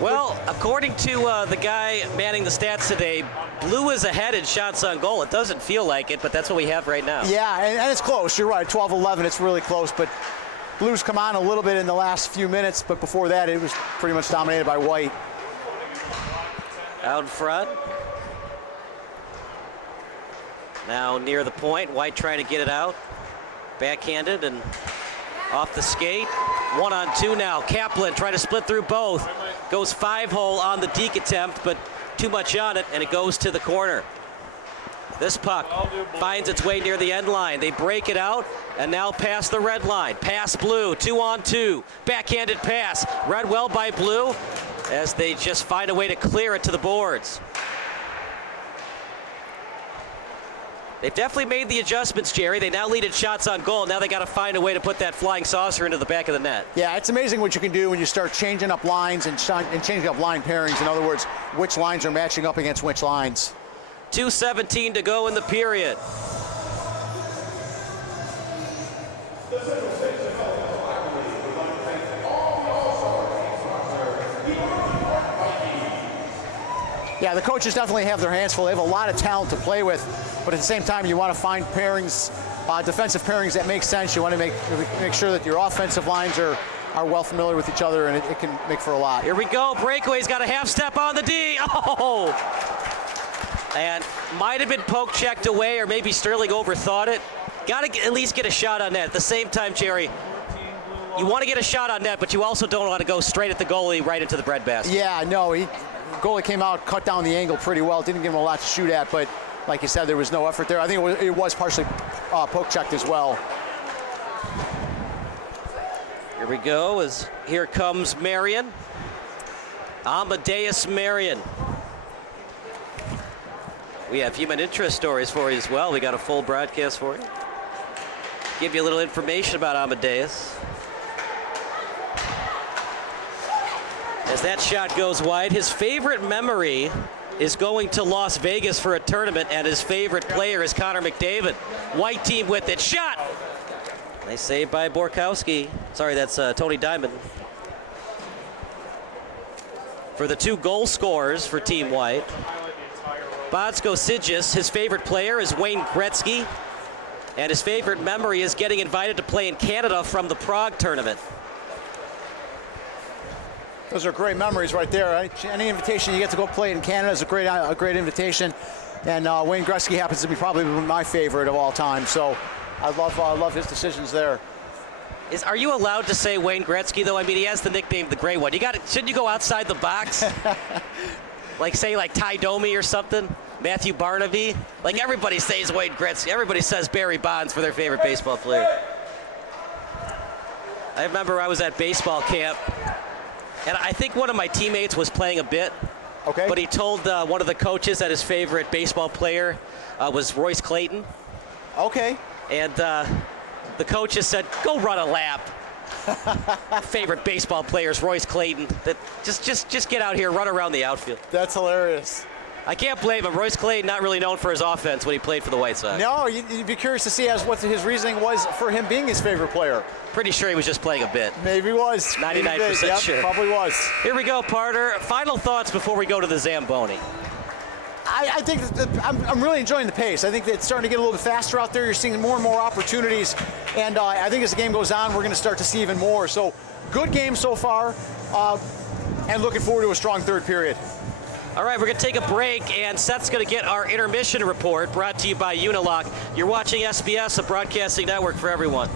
Well, according to the guy manning the stats today, Blue is ahead in shots on goal. It doesn't feel like it, but that's what we have right now. Yeah, and it's close. You're right, 12-11, it's really close. But Blues come on a little bit in the last few minutes, but before that, it was pretty much dominated by White. Out in front. Now near the point, White trying to get it out. Backhanded and off the skate. 1-on-2 now. Kaplan trying to split through both. Goes 5-hole on the deke attempt, but too much on it, and it goes to the corner. This puck finds its way near the end line. They break it out, and now past the red line. Pass Blue, 2-on-2. Backhanded pass. Read well by Blue as they just find a way to clear it to the boards. They've definitely made the adjustments, Jerry. They now lead in shots on goal. Now they got to find a way to put that flying saucer into the back of the net. Yeah, it's amazing what you can do when you start changing up lines and changing up line pairings. In other words, which lines are matching up against which lines. 2:17 to go in the period. Yeah, the coaches definitely have their hands full. They have a lot of talent to play with, but at the same time, you want to find pairings, defensive pairings that make sense. You want to make sure that your offensive lines are well familiar with each other, and it can make for a lot. Here we go. Breakaway's got a half step on the D. Oh! And might have been poke checked away, or maybe Sterling overthought it. Got to at least get a shot on net. At the same time, Jerry, you want to get a shot on net, but you also don't want to go straight at the goalie right into the breadbasket. Yeah, no, goalie came out, cut down the angle pretty well. Didn't give him a lot to shoot at, but like you said, there was no effort there. I think it was partially poke checked as well. Here we go, as here comes Marion. Amadeus Marion. We have human interest stories for you as well. We got a full broadcast for you. Give you a little information about Amadeus. As that shot goes wide, his favorite memory is going to Las Vegas for a tournament, and his favorite player is Connor McDavid. White team with it. Shot! They saved by Borkowski. Sorry, that's Tony Diamond. For the two goal scorers for Team White. Bodzko Sigis, his favorite player is Wayne Gretzky, and his favorite memory is getting invited to play in Canada from the Prague tournament. Those are great memories right there. Right? Any invitation you get to go play in Canada is a great invitation. And Wayne Gretzky happens to be probably my favorite of all time. So I love his decisions there. Are you allowed to say Wayne Gretzky though? I mean, he has the nickname the Gray One. Shouldn't you go outside the box? Like say like Ty Domi or something? Matthew Barnaby? Like everybody says Wayne Gretzky. Everybody says Barry Bonds for their favorite baseball player. I remember I was at baseball camp, and I think one of my teammates was playing a bit. Okay. But he told one of the coaches that his favorite baseball player was Royce Clayton. Okay. And the coach just said, "Go run a lap." Favorite baseball player is Royce Clayton. Just get out here, run around the outfield. That's hilarious. I can't blame him. Royce Clay not really known for his offense when he played for the White Sox. No, you'd be curious to see what his reasoning was for him being his favorite player. Pretty sure he was just playing a bit. Maybe he was. 99% yep, sure. Probably was. Here we go, Parter. Final thoughts before we go to the Zamboni. I think I'm really enjoying the pace. I think that it's starting to get a little bit faster out there. You're seeing more and more opportunities. And I think as the game goes on, we're going to start to see even more. So good game so far. And looking forward to a strong third period. All right, we're going to take a break, and Seth's going to get our intermission report brought to you by Unilock. You're watching SBS, a broadcasting network for everyone.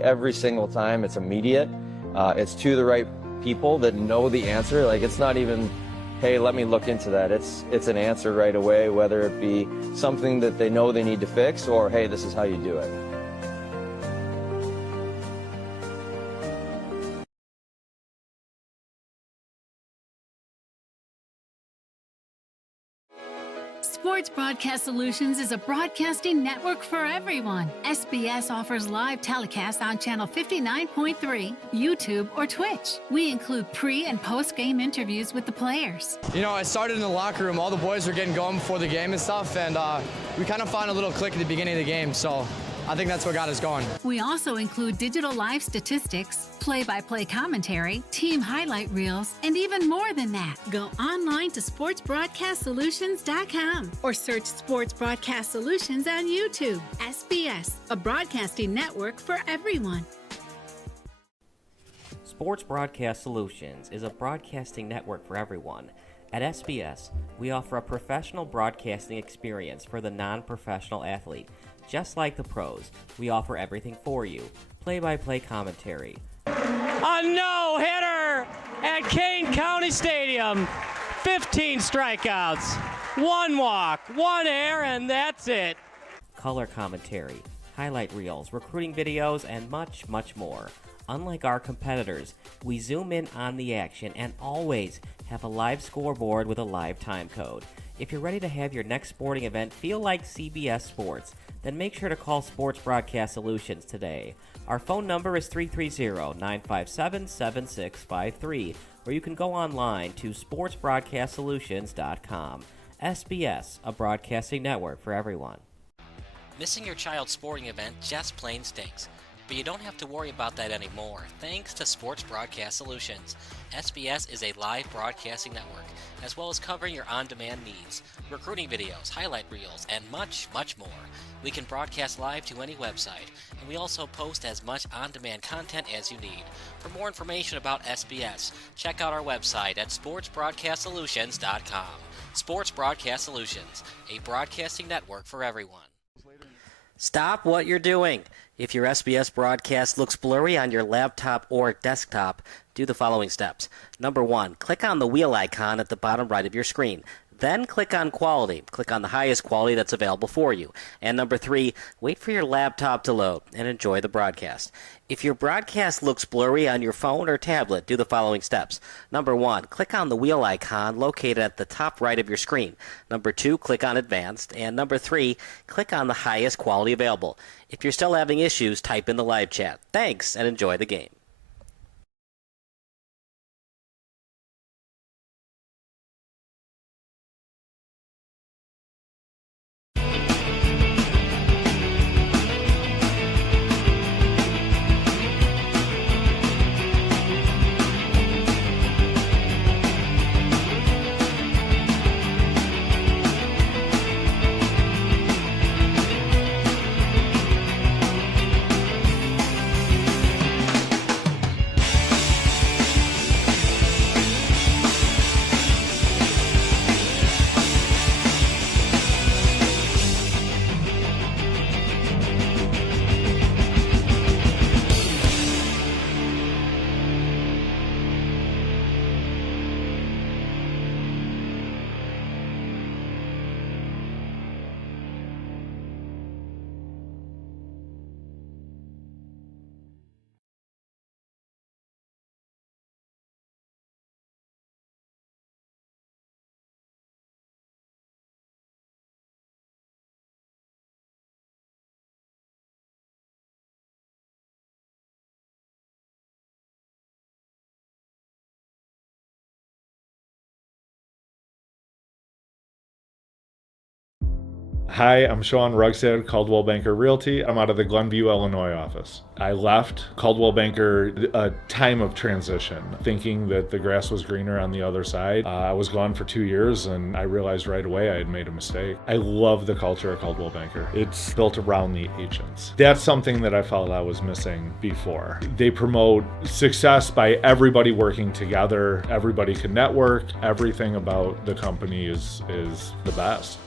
every single time it's immediate. It's to the right people that know the answer. Like, it's not even, hey, let me look into that. It's an answer right away, whether it be something that they know they need to fix or, hey, this is how you do it. Sports Broadcast Solutions is a broadcasting network for everyone. SBS offers live telecasts on channel 59.3, YouTube, or Twitch. We include pre- and post-game interviews with the players. You know, I started in the locker room. All the boys were getting going before the game and stuff, and we kind of found a little click at the beginning of the game, so I think that's what got us going. We also include digital live statistics, play-by-play commentary, team highlight reels, and even more than that. Go online to sportsbroadcastsolutions.com or search Sports Broadcast Solutions on YouTube. SBS, a broadcasting network for everyone. Sports Broadcast Solutions is a broadcasting network for everyone. At SBS, we offer a professional broadcasting experience for the non-professional athlete. Just like the pros, we offer everything for you. Play-by-play commentary. A no-hitter at Kane County Stadium. 15 strikeouts, 1 walk, 1 error, and that's it. Color commentary, highlight reels, recruiting videos, and much, much more. Unlike our competitors, we zoom in on the action and always have a live scoreboard with a live time code. If you're ready to have your next sporting event feel like CBS Sports, then make sure to call Sports Broadcast Solutions today. Our phone number is 330-957-7653, or you can go online to sportsbroadcastsolutions.com. SBS, a broadcasting network for everyone. Missing your child's sporting event just plain stinks. But you don't have to worry about that anymore, thanks to Sports Broadcast Solutions. SBS is a live broadcasting network, as well as covering your on-demand needs, recruiting videos, highlight reels, and much, much more. We can broadcast live to any website, and we also post as much on-demand content as you need. For more information about SBS, check out our website at sportsbroadcastsolutions.com. Sports Broadcast Solutions, a broadcasting network for everyone. Stop what you're doing. If your SBS broadcast looks blurry on your laptop or desktop, do the following steps. Number 1, click on the wheel icon at the bottom right of your screen. Then click on Quality. Click on the highest quality that's available for you. And number 3, wait for your laptop to load and enjoy the broadcast. If your broadcast looks blurry on your phone or tablet, do the following steps. Number 1, click on the wheel icon located at the top right of your screen. Number 2, click on Advanced. And number 3, click on the highest quality available. If you're still having issues, type in the live chat. Thanks, and enjoy the game. Hi, I'm Sean Rugstad, Caldwell Banker Realty. I'm out of the Glenview, Illinois office. I left Caldwell Banker a time of transition, thinking that the grass was greener on the other side. I was gone for 2 years and I realized right away I had made a mistake. I love the culture of Caldwell Banker. It's built around the agents. That's something that I felt I was missing before. They promote success by everybody working together. Everybody can network. Everything about the company is the best.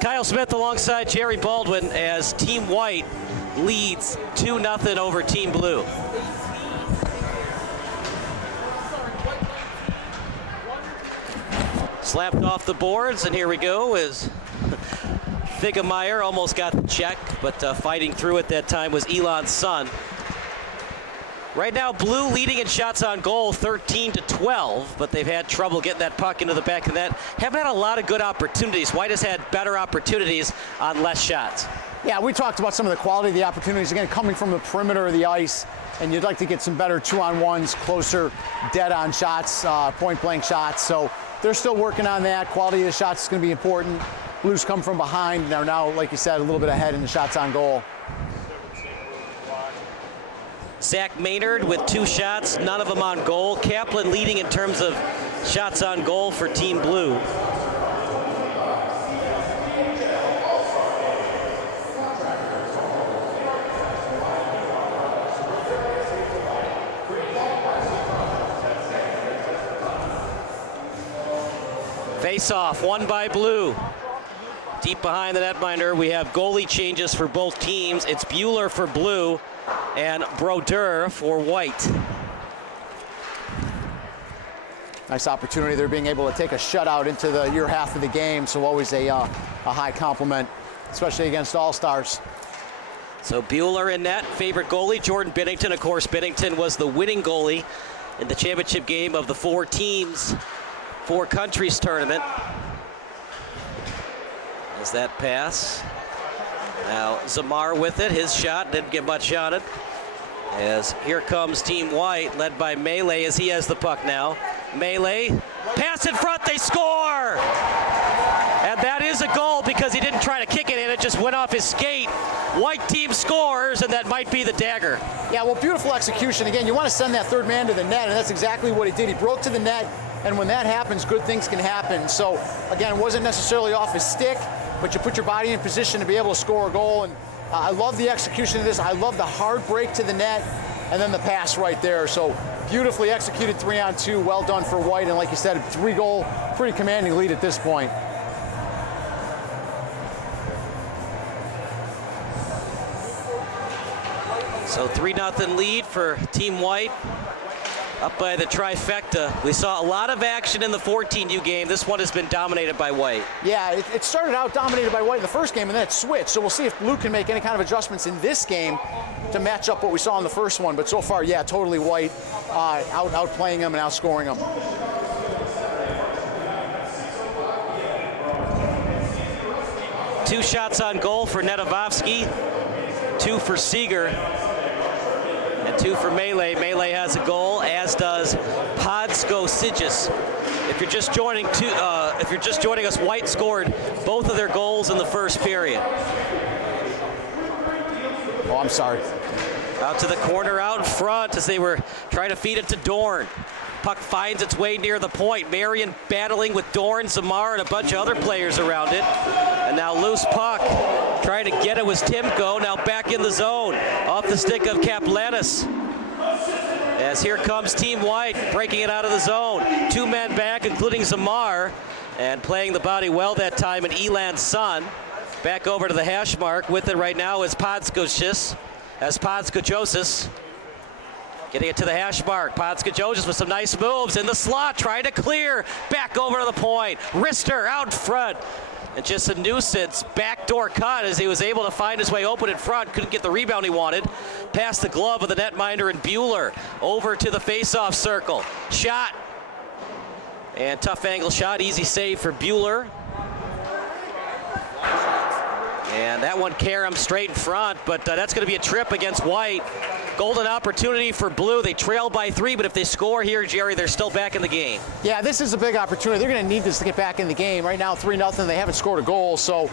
Kyle Smith alongside Jerry Baldwin as Team White leads 2-0 over Team Blue. Slapped off the boards, and here we go as Figemeyer almost got the check, but fighting through it that time was Elon's son. Right now, Blue leading in shots on goal, 13-12, but they've had trouble getting that puck into the back of the net. Haven't had a lot of good opportunities. White has had better opportunities on less shots. Yeah, we talked about some of the quality of the opportunities, again, coming from the perimeter of the ice, and you'd like to get some better 2-on-1s, closer, dead-on shots, point-blank shots. So they're still working on that. Quality of the shots is going to be important. Blues come from behind and are now, like you said, a little bit ahead in the shots on goal. Zach Maynard with 2 shots, none of them on goal. Kaplan leading in terms of shots on goal for Team Blue. Face-off, won by Blue. Deep behind the netminder, we have goalie changes for both teams. It's Bueller for Blue and Brodeur for White. Nice opportunity. They're being able to take a shutout into your half of the game, so always a high compliment, especially against All-Stars. So Bueller in net, favorite goalie, Jordan Binnington. Of course, Binnington was the winning goalie in the championship game of the 4 teams, 4 countries tournament. As that pass. Now Zamar with it, his shot, didn't get much on it. As here comes Team White, led by Melee as he has the puck now. Melee, pass in front, they score! And that is a goal because he didn't try to kick it in, it just went off his skate. White team scores, and that might be the dagger. Yeah, well, beautiful execution. Again, you want to send that third man to the net, and that's exactly what he did. He broke to the net, and when that happens, good things can happen. So, again, it wasn't necessarily off his stick, but you put your body in position to be able to score a goal. And I love the execution of this. I love the hard break to the net and then the pass right there. So beautifully executed 3-on-2. Well done for White. And like you said, a 3-goal, pretty commanding lead at this point. So 3-0 lead for Team White. Up by the trifecta. We saw a lot of action in the 14U game. This one has been dominated by White. Yeah, it started out dominated by White in the first game, and then it switched. So we'll see if Blue can make any kind of adjustments in this game to match up what we saw in the first one. But so far, yeah, totally White outplaying them and outscoring them. Two shots on goal for Nedovovsky, 2 for Seeger, and 2 for Melee. Melee has a goal, as does Podsko Sigis. If you're just joining us, White scored both of their goals in the first period. Oh, I'm sorry. Out to the corner, out in front as they were trying to feed it to Dorn. Puck finds its way near the point. Marion battling with Dorn, Zamar, and a bunch of other players around it. And now loose puck. Trying to get it was Timko. Now back in the zone. Off the stick of Kaplanis. As here comes Team White, breaking it out of the zone. 2 men back, including Zamar. And playing the body well that time, and Elan's son. Back over to the hash mark. With it right now is Podskojosis. Getting it to the hash mark. Podskojosis with some nice moves in the slot, trying to clear. Back over to the point. Rister out in front. And just a nuisance backdoor cut as he was able to find his way open in front. Couldn't get the rebound he wanted. Past the glove of the netminder and Bueller. Over to the face-off circle. Shot. And tough angle shot. Easy save for Bueller. And that one caromed straight in front, but that's going to be a trip against White. Golden opportunity for Blue. They trail by 3, but if they score here, Jerry, they're still back in the game. Yeah, this is a big opportunity. They're going to need this to get back in the game. Right now, 3-0. They haven't scored a goal, so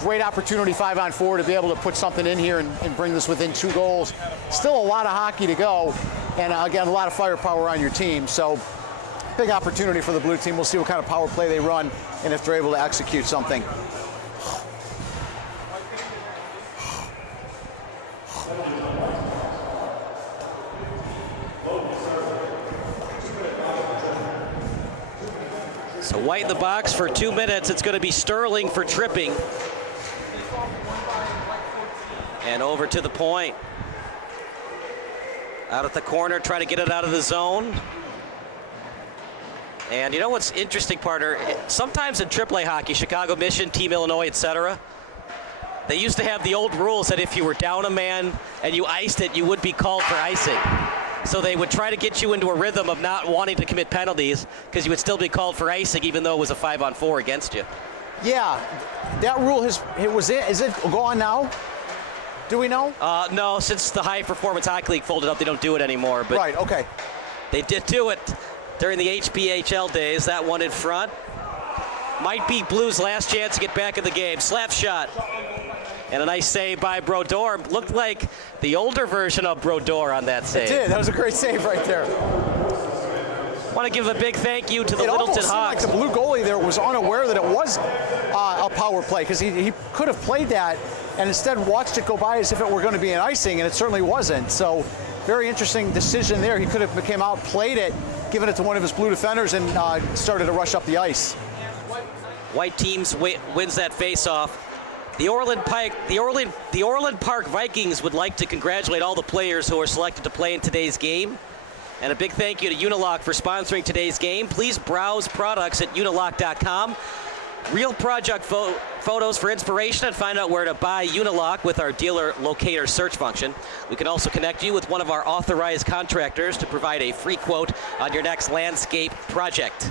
great opportunity 5-on-4 to be able to put something in here and bring this within 2 goals. Still a lot of hockey to go, and again, a lot of firepower on your team. So big opportunity for the Blue team. We'll see what kind of power play they run and if they're able to execute something. So White in the box for 2 minutes. It's going to be Sterling for tripping. And over to the point. Out at the corner, trying to get it out of the zone. And you know what's interesting, partner? Sometimes in AAA hockey, Chicago Mission, Team Illinois, etc., they used to have the old rules that if you were down a man and you iced it, you would be called for icing. So they would try to get you into a rhythm of not wanting to commit penalties because you would still be called for icing even though it was a 5-on-4 against you. Yeah, that rule is it gone now? Do we know? No, since the High Performance Hockey League folded up, they don't do it anymore. But right, okay. They did do it during the HPHL days. That one in front. Might be Blues' last chance to get back in the game. Slap shot. And a nice save by Brodeur. Looked like the older version of Brodeur on that save. It did. That was a great save right there. Want to give a big thank you to the Littleton Hawks. Like the blue goalie there was unaware that it was a power play because he could have played that and instead watched it go by as if it were going to be an icing, and it certainly wasn't. So very interesting decision there. He could have came out, played it, given it to one of his blue defenders, and started to rush up the ice. White teams wins that face-off. The Orland Park Vikings would like to congratulate all the players who are selected to play in today's game. And a big thank you to Unilock for sponsoring today's game. Please browse products at unilock.com. Real project photos for inspiration, and find out where to buy Unilock with our dealer locator search function. We can also connect you with one of our authorized contractors to provide a free quote on your next landscape project.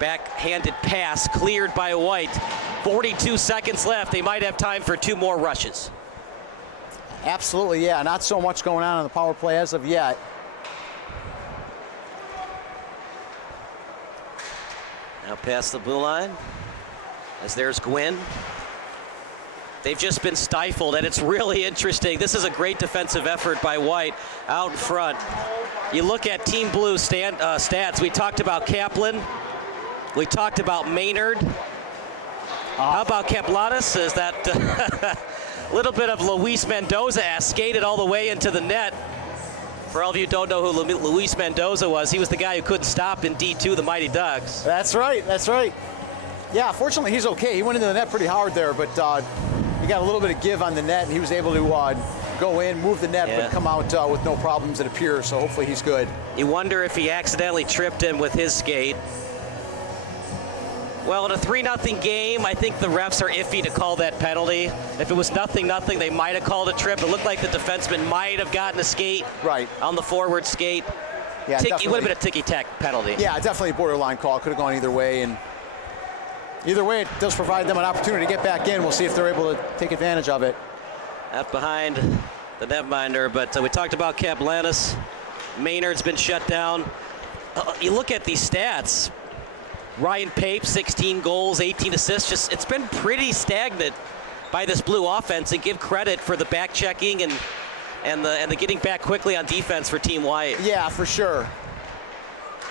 Backhanded pass cleared by White. 42 seconds left. They might have time for 2 more rushes. Absolutely, yeah. Not so much going on the power play as of yet. Now past the blue line, as there's Gwynn. They've just been stifled, and it's really interesting. This is a great defensive effort by White out in front. You look at Team Blue stats. We talked about Kaplan. We talked about Maynard. How about Kaplanis? Is that little bit of Luis Mendoza skated all the way into the net. For all of you who don't know who Luis Mendoza was, he was the guy who couldn't stop in D2, the Mighty Ducks. That's right, that's right. Yeah, fortunately he's okay. He went into the net pretty hard there, but he got a little bit of give on the net, and he was able to go in, move the net, but come out with no problems, it appears, so hopefully he's good. You wonder if he accidentally tripped him with his skate. Well, in a 3-0 game, I think the refs are iffy to call that penalty. If it was 0-0, they might have called a trip. It looked like the defenseman might have gotten a skate on the forward skate. Yeah, it would have been a ticky-tack penalty. Yeah, definitely a borderline call. Could have gone either way, and either way, it does provide them an opportunity to get back in. We'll see if they're able to take advantage of it. Out behind the netminder, but we talked about Kaplanis. Maynard's been shut down. You look at these stats. Ryan Pape, 16 goals, 18 assists. It's been pretty stagnant by this Blue offense, and give credit for the back checking and the getting back quickly on defense for Team White. Yeah, for sure.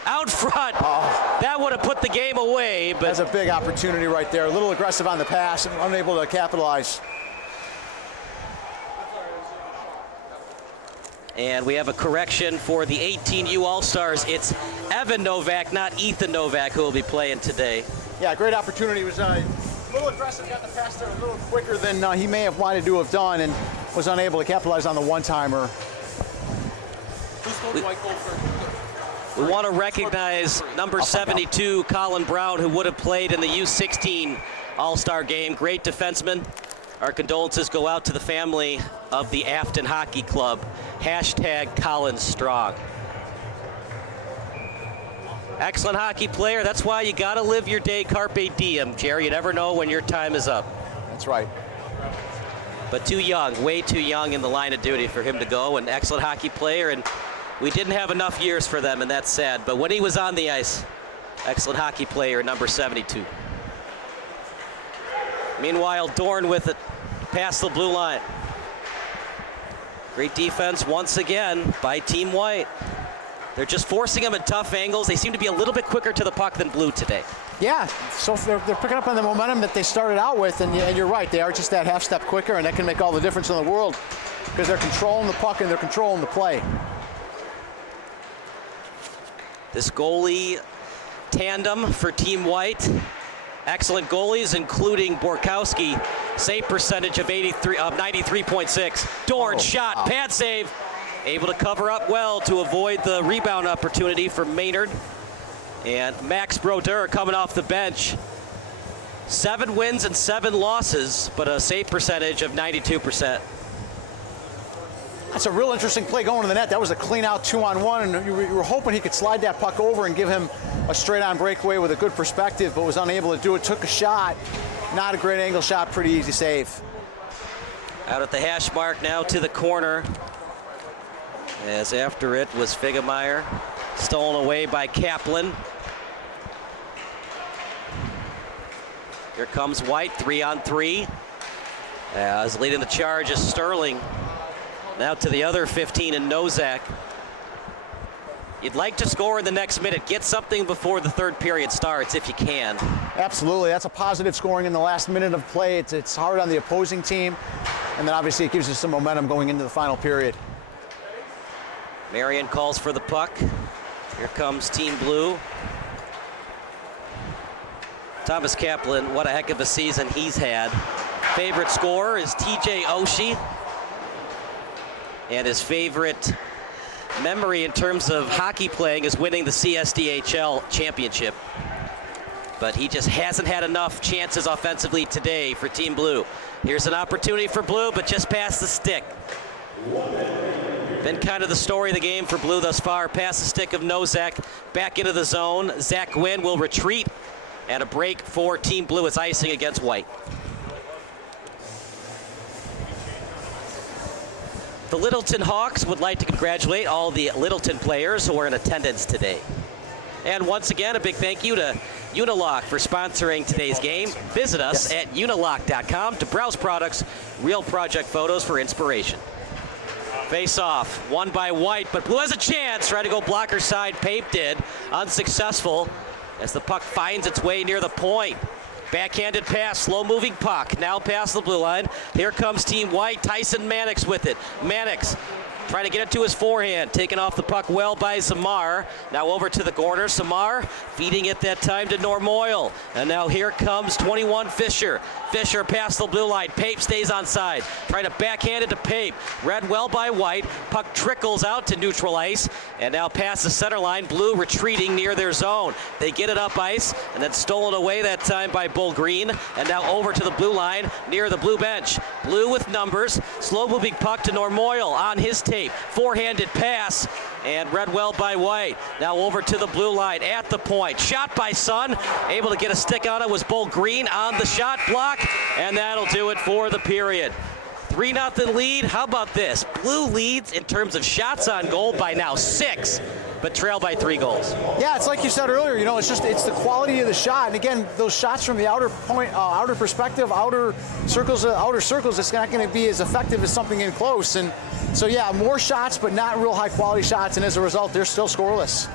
Out front. That would have put the game away. But that's a big opportunity right there. A little aggressive on the pass and unable to capitalize. And we have a correction for the 18U All-Stars. It's Evan Novak, not Ethan Novak, who will be playing today. Yeah, great opportunity. He was a little aggressive, got the pass there a little quicker than he may have wanted to have done, and was unable to capitalize on the one-timer. We want to recognize number 72, Colin Brown, who would have played in the U16 All-Star game. Great defenseman. Our condolences go out to the family of the Afton Hockey Club. Hashtag Colin Strong. Excellent hockey player. That's why you got to live your day carpe diem, Jerry. You never know when your time is up. That's right. But too young, way too young in the line of duty for him to go. An excellent hockey player, and we didn't have enough years for them, and that's sad. But when he was on the ice, excellent hockey player, number 72. Meanwhile, Dorn with it past the blue line. Great defense once again by Team White. They're just forcing them at tough angles. They seem to be a little bit quicker to the puck than Blue today. Yeah, so they're picking up on the momentum that they started out with, and you're right, they are just that half step quicker, and that can make all the difference in the world because they're controlling the puck and they're controlling the play. This goalie tandem for Team White. Excellent goalies, including Borkowski. Save percentage of 93.6. Dorn shot, pad save. Able to cover up well to avoid the rebound opportunity for Maynard. And Max Brodeur coming off the bench. 7 wins and 7 losses, but a save percentage of 92%. That's a real interesting play going to the net. That was a clean out 2-on-1, and you were hoping he could slide that puck over and give him a straight-on breakaway with a good perspective, but was unable to do it. Took a shot. Not a great angle shot, pretty easy save. Out at the hash mark now to the corner. As after it was Figemeyer. Stolen away by Kaplan. Here comes White, 3-on-3. As leading the charge is Sterling. Now to the other 15 in Nozak. You'd like to score in the next minute. Get something before the third period starts if you can. Absolutely. That's a positive scoring in the last minute of play. It's hard on the opposing team. And then obviously it gives us some momentum going into the final period. Marion calls for the puck. Here comes Team Blue. Thomas Kaplan, what a heck of a season he's had. Favorite scorer is TJ Oshie. And his favorite memory in terms of hockey playing is winning the CSDHL championship. But he just hasn't had enough chances offensively today for Team Blue. Here's an opportunity for Blue, but just past the stick. Been kind of the story of the game for Blue thus far. Past the stick of Nozak, back into the zone. Zach Gwynn will retreat, and a break for Team Blue. It's icing against White. The Littleton Hawks would like to congratulate all the Littleton players who are in attendance today. And once again, a big thank you to Unilock for sponsoring today's game. Visit us at unilock.com to browse products, real project photos for inspiration. Face off, won by White, but Blue has a chance. Trying to go blocker side, Pape did. Unsuccessful as the puck finds its way near the point. Backhanded pass, slow-moving puck, now past the blue line. Here comes Team White, Tyson Mannix with it. Mannix trying to get it to his forehand, taken off the puck well by Zamar. Now over to the corner, Samar feeding it that time to Normoyle. And now here comes 21 Fisher. Fisher past the blue line, Pape stays on side. Trying to backhand it to Pape. Read well by White, puck trickles out to neutral ice. And now past the center line, Blue retreating near their zone. They get it up ice, and then stolen away that time by Bull Green. And now over to the blue line, near the blue bench. Blue with numbers, slow-moving puck to Normoyle on his tape. Forehanded pass, and read well by White. Now over to the blue line at the point. Shot by Sun. Able to get a stick on it was Bull Green on the shot block, and that'll do it for the period. 3-0 lead. How about this? Blue leads in terms of shots on goal by now 6, but trail by 3 goals. Yeah, it's like you said earlier, you know, it's the quality of the shot. And again, those shots from the outer point, outer perspective, outer circles, it's not going to be as effective as something in close. And so, yeah, more shots, but not real high quality shots. And as a result, they're still scoreless.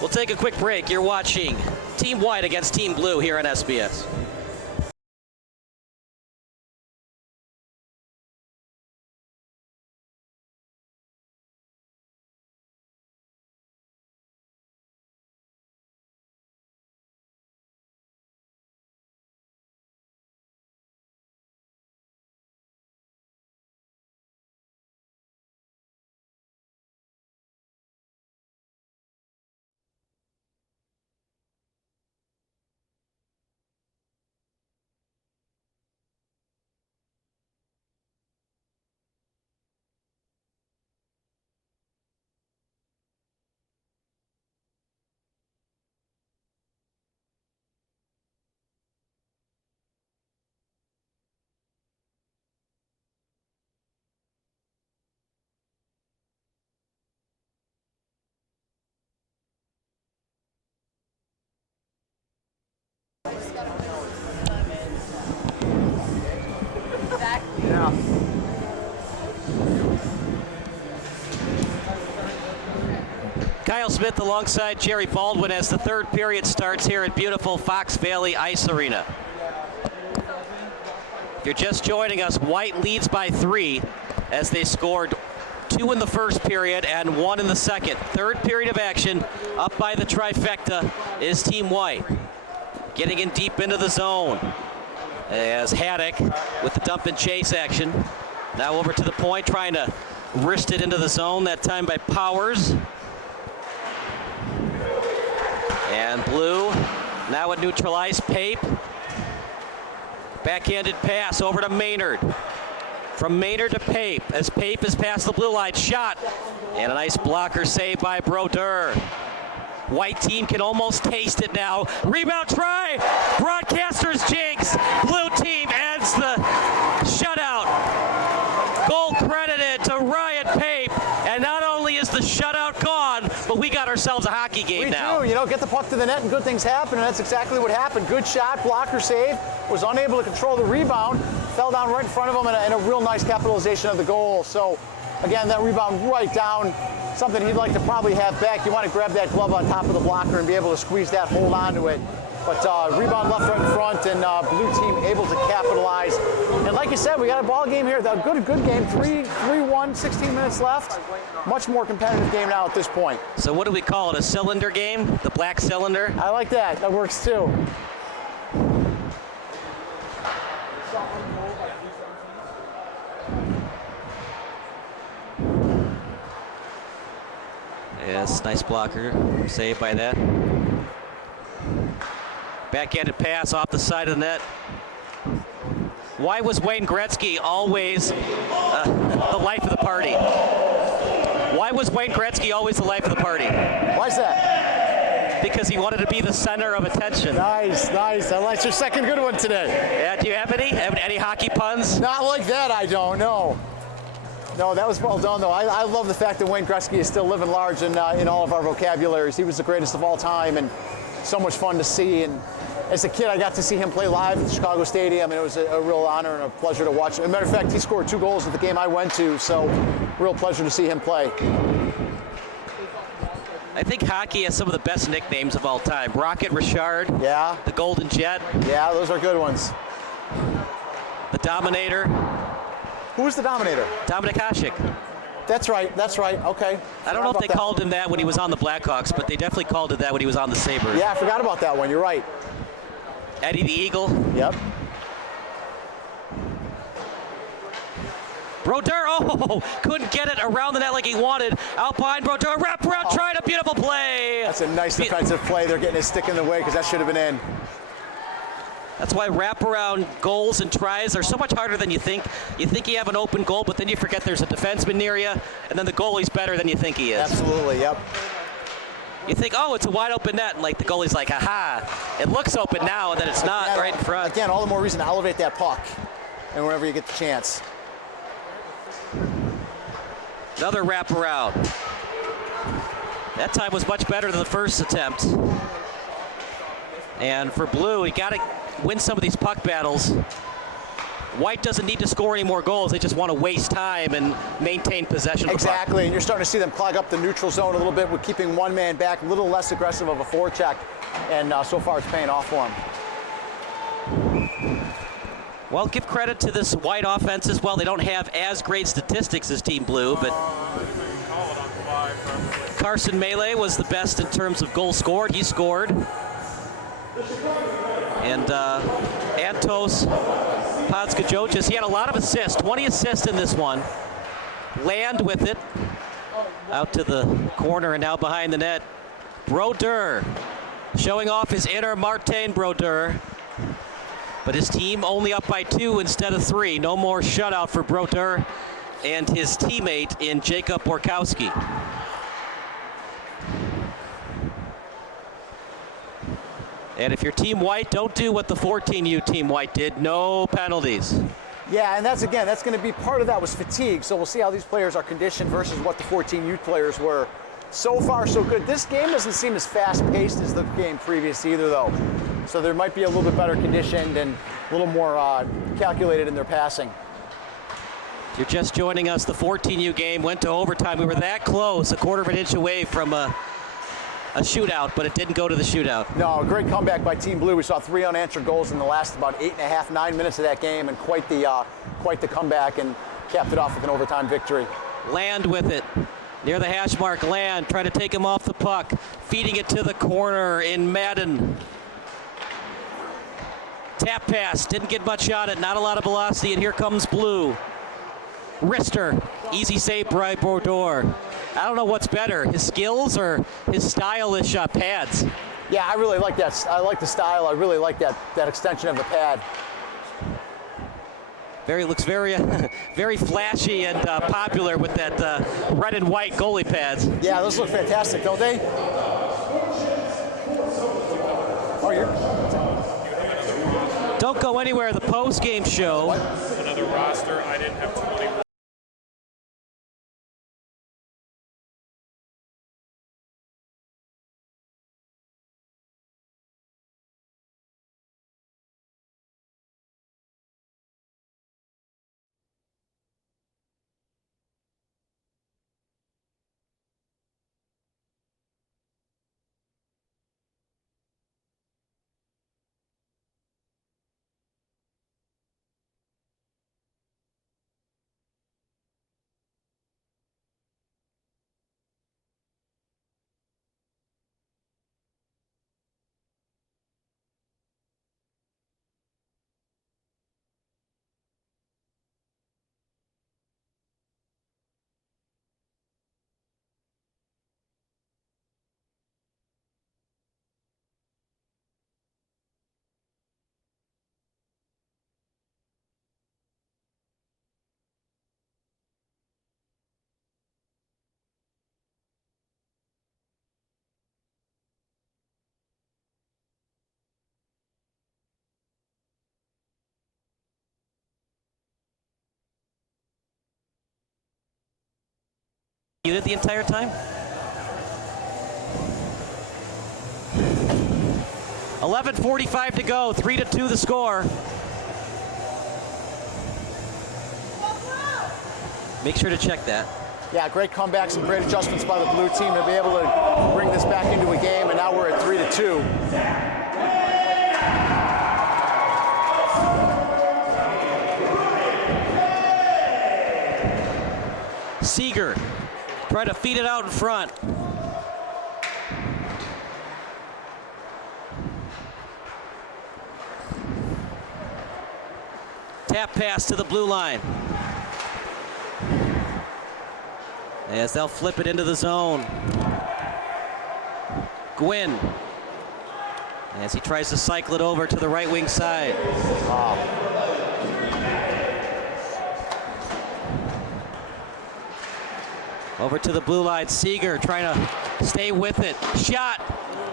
We'll take a quick break. You're watching Team White against Team Blue here on SBS. Yeah. Kyle Smith alongside Jerry Baldwin as the third period starts here at beautiful Fox Valley Ice Arena. If you're just joining us, White leads by 3 as they scored 2 in the first period and 1 in the second. Third period of action, up by the trifecta is Team White. Getting in deep into the zone as Haddock with the dump and chase action. Now over to the point, trying to wrist it into the zone, that time by Powers. And Blue now would neutralize Pape. Backhanded pass over to Maynard. From Maynard to Pape, as Pape is past the blue line. Shot, and a nice blocker save by Brodeur. White team can almost taste it now. Rebound try, broadcasters jinx. Blue team ends the shutout. Goal credited to Ryan Pape, and not only is the shutout gone, but we got ourselves a hockey game now. We do, you know, get the puck to the net and good things happen, and that's exactly what happened. Good shot, blocker save, was unable to control the rebound, fell down right in front of him, and a real nice capitalization of the goal. So, again, that rebound right down, something he'd like to probably have back. You want to grab that glove on top of the blocker and be able to squeeze that, hold onto it. But rebound left right in front, and blue team able to capitalize. And like you said, we got a ball game here. A good game. 3-1, 16 minutes left. Much more competitive game now at this point. So what do we call it? A cylinder game? The black cylinder? I like that. That works too. Yes, nice blocker. Saved by that. Backhanded pass off the side of the net. Why was Wayne Gretzky always the life of the party? Why was Wayne Gretzky always the life of the party? Why's that? Because he wanted to be the center of attention. Nice. I like your second good one today. Yeah, do you have any? Any hockey puns? Not like that, I don't know. No, that was well done, though. I love the fact that Wayne Gretzky is still living large in all of our vocabularies. He was the greatest of all time, and so much fun to see. And as a kid, I got to see him play live at the Chicago Stadium, and it was a real honor and a pleasure to watch. As a matter of fact, he scored 2 goals at the game I went to, so real pleasure to see him play. I think hockey has some of the best nicknames of all time. Rocket Richard. Yeah. The Golden Jet. Yeah, those are good ones. The Dominator. Who was the Dominator? Dominik Hasek. That's right. Okay. I don't know if they called him that when he was on the Blackhawks, but they definitely called it that when he was on the Sabres. Yeah, I forgot about that one. You're right. Eddie the Eagle. Yep. Brodeur, couldn't get it around the net like he wanted. Out behind Brodeur, wraparound, tried a beautiful play. That's a nice defensive play. They're getting his stick in the way because that should have been in. That's why wraparound goals and tries are so much harder than you think. You think you have an open goal, but then you forget there's a defenseman near you, and then the goalie's better than you think he is. Absolutely, yep. You think, it's a wide open net, and like the goalie's like, haha, it looks open now, and then it's not right in front. Again, all the more reason to elevate that puck, and whenever you get the chance. Another wraparound. That time was much better than the first attempt. And for Blue, you got to win some of these puck battles. White doesn't need to score any more goals. They just want to waste time and maintain possession of the puck. Exactly, and you're starting to see them clog up the neutral zone a little bit with keeping one man back, a little less aggressive of a forecheck, and so far it's paying off for them. Well, give credit to this White offense as well. They don't have as great statistics as Team Blue, but Carson Melee was the best in terms of goals scored. He scored. And Antos Podskajocic, he had a lot of assists, 20 assists in this one. Land with it, out to the corner and now behind the net. Brodeur, showing off his inner Martin Brodeur. But his team only up by 2 instead of 3. No more shutout for Brodeur and his teammate in Jacob Borkowski. And if you're Team White, don't do what the 14U Team White did. No penalties. Yeah, and that's going to be part of that was fatigue. So we'll see how these players are conditioned versus what the 14U players were. So far, so good. This game doesn't seem as fast-paced as the game previous either, though. So there might be a little bit better conditioned and a little more calculated in their passing. If you're just joining us, the 14U game went to overtime. We were that close, a quarter of an inch away from a shootout, but it didn't go to the shootout. No, a great comeback by Team Blue. We saw 3 unanswered goals in the last about 8.5, 9 minutes of that game, and quite the comeback, and capped it off with an overtime victory. Land with it. Near the hash mark, Land trying to take him off the puck. Feeding it to the corner in Madden. Tap pass, didn't get much on it, not a lot of velocity, and here comes Blue. Wrister, easy save by Brodeur. I don't know what's better, his skills or his stylish pads. Yeah, I really like that. I like the style. I really like that extension of the pad. Looks very, very flashy and popular with that red and white goalie pads. Yeah, those look fantastic, don't they? Oh, Don't go anywhere. The post-game show. Another roster. I didn't have too many. Unit the entire time? 11:45 to go, 3-2 the score. Make sure to check that. Yeah, great comebacks and great adjustments by the Blue team to be able to bring this back into a game, and now we're at 3-2. Seeger try to feed it out in front. Tap pass to the blue line. As they'll flip it into the zone. Gwynn, as he tries to cycle it over to the right wing side. Over to the blue line, Seeger trying to stay with it. Shot,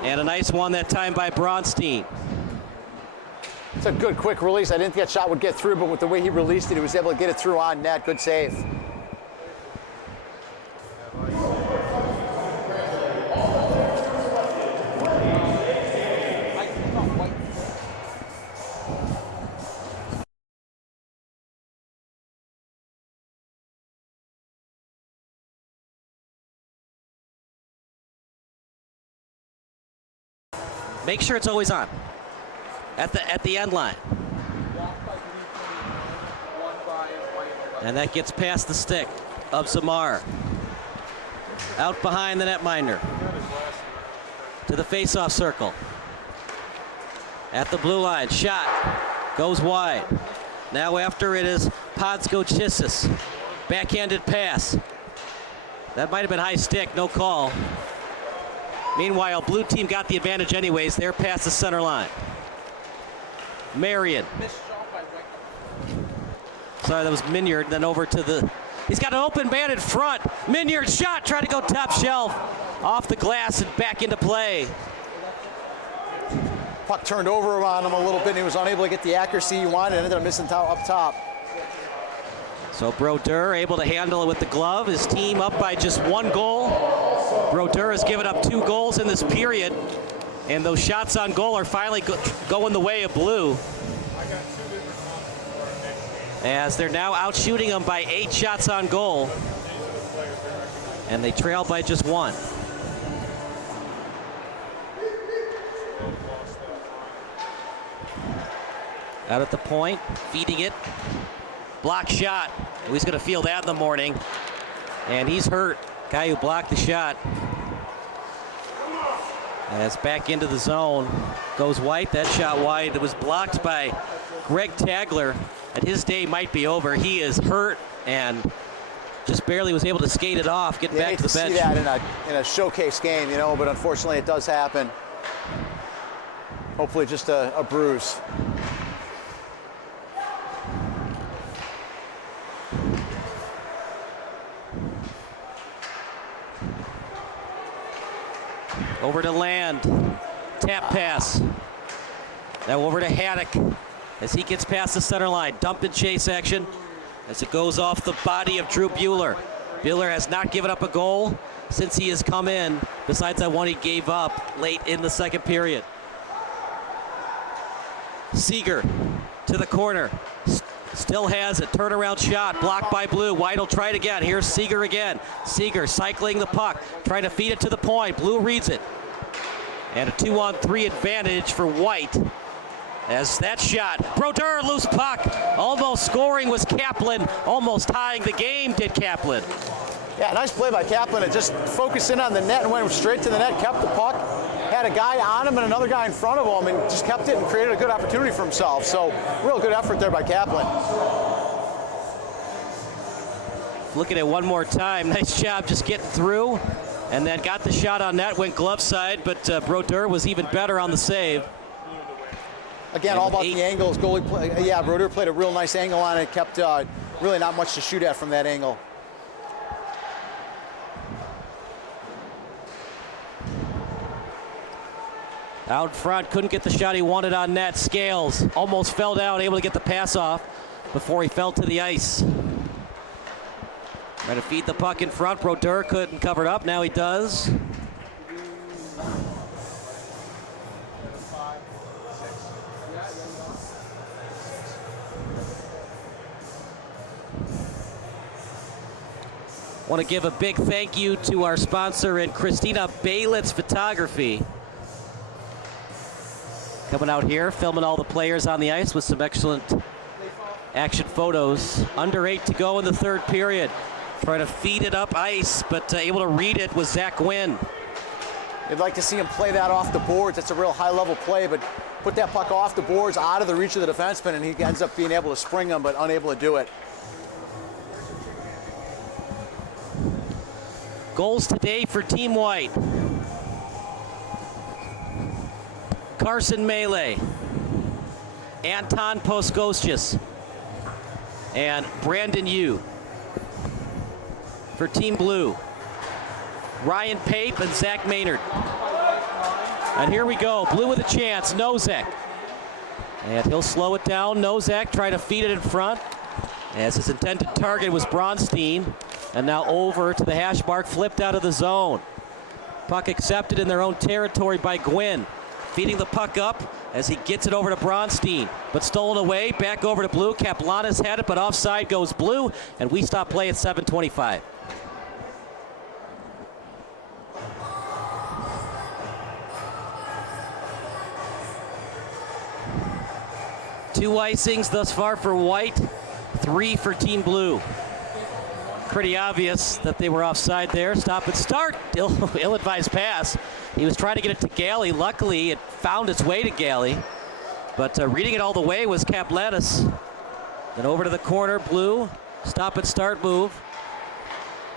and a nice one that time by Bronstein. It's a good quick release. I didn't think that shot would get through, but with the way he released it, he was able to get it through on net. Good save. Make sure it's always on at the end line. And that gets past the stick of Zamar. Out behind the netminder. To the face-off circle. At the blue line, shot. Goes wide. Now after it is Podskochisis. Backhanded pass. That might have been high stick, no call. Meanwhile, blue team got the advantage anyways. They're past the center line. Marion. Sorry, that was Minyard. Then over to the... He's got an open man in front. Minyard shot, trying to go top shelf. Off the glass and back into play. Puck turned over on him a little bit, and he was unable to get the accuracy he wanted, and ended up missing up top. So Brodeur able to handle it with the glove. His team up by just 1 goal. Brodeur has given up 2 goals in this period, and those shots on goal are finally going the way of blue. As they're now out shooting them by 8 shots on goal, and they trail by just 1. Out at the point, feeding it. Block shot. He's going to feel that in the morning. And he's hurt. Guy who blocked the shot. And it's back into the zone. Goes White. That shot wide. It was blocked by Greg Tagler. And his day might be over. He is hurt and just barely was able to skate it off, get back to the bench. You hate to see that in a showcase game, you know, but unfortunately it does happen. Hopefully just a bruise. Over to Land. Tap pass. Now over to Haddock as he gets past the center line. Dump and chase action as it goes off the body of Drew Bueller. Bueller has not given up a goal since he has come in, besides that one he gave up late in the second period. Seeger to the corner. Still has it. Turnaround shot blocked by Blue. White will try it again. Here's Seeger again. Seeger cycling the puck, trying to feed it to the point. Blue reads it. And a 2-on-3 advantage for White. As that shot, Brodeur, loose puck. Almost scoring was Kaplan. Almost tying the game, did Kaplan. Yeah, nice play by Kaplan. It just focused in on the net and went straight to the net, kept the puck, had a guy on him and another guy in front of him, and just kept it and created a good opportunity for himself. So, real good effort there by Kaplan. Look at it one more time. Nice job just getting through. And then got the shot on net, went glove side, but Brodeur was even better on the save. Again, all about the angles. Goalie play. Yeah, Brodeur played a real nice angle on it, kept really not much to shoot at from that angle. Out front, couldn't get the shot he wanted on net. Scales almost fell down, able to get the pass off before he fell to the ice. Trying to feed the puck in front. Brodeur couldn't cover it up. Now he does. Want to give a big thank you to our sponsor in Christina Baylitz Photography. Coming out here, filming all the players on the ice with some excellent action photos. Under 8 to go in the third period. Trying to feed it up ice, but able to read it was Zach Gwynn. You'd like to see him play that off the boards. That's a real high-level play, but put that puck off the boards, out of the reach of the defenseman, and he ends up being able to spring them, but unable to do it. Goals today for Team White. Carson Melee, Anton Poskostius, and Brandon Yu. For Team Blue, Ryan Pape and Zach Maynard. And here we go, Blue with a chance, Nozak. And he'll slow it down. Nozak trying to feed it in front, as his intended target was Bronstein. And now over to the hash mark, flipped out of the zone. Puck accepted in their own territory by Gwynn. Feeding the puck up as he gets it over to Bronstein, but stolen away, back over to Blue. Kaplanis had it, but offside goes Blue, and we stop play at 7:25. Two icings thus far for White, 3 for Team Blue. Pretty obvious that they were offside there. Stop and start. Ill-advised pass. He was trying to get it to Galley. Luckily, it found its way to Galley. But reading it all the way was Kaplanis. Then over to the corner, Blue. Stop and start move.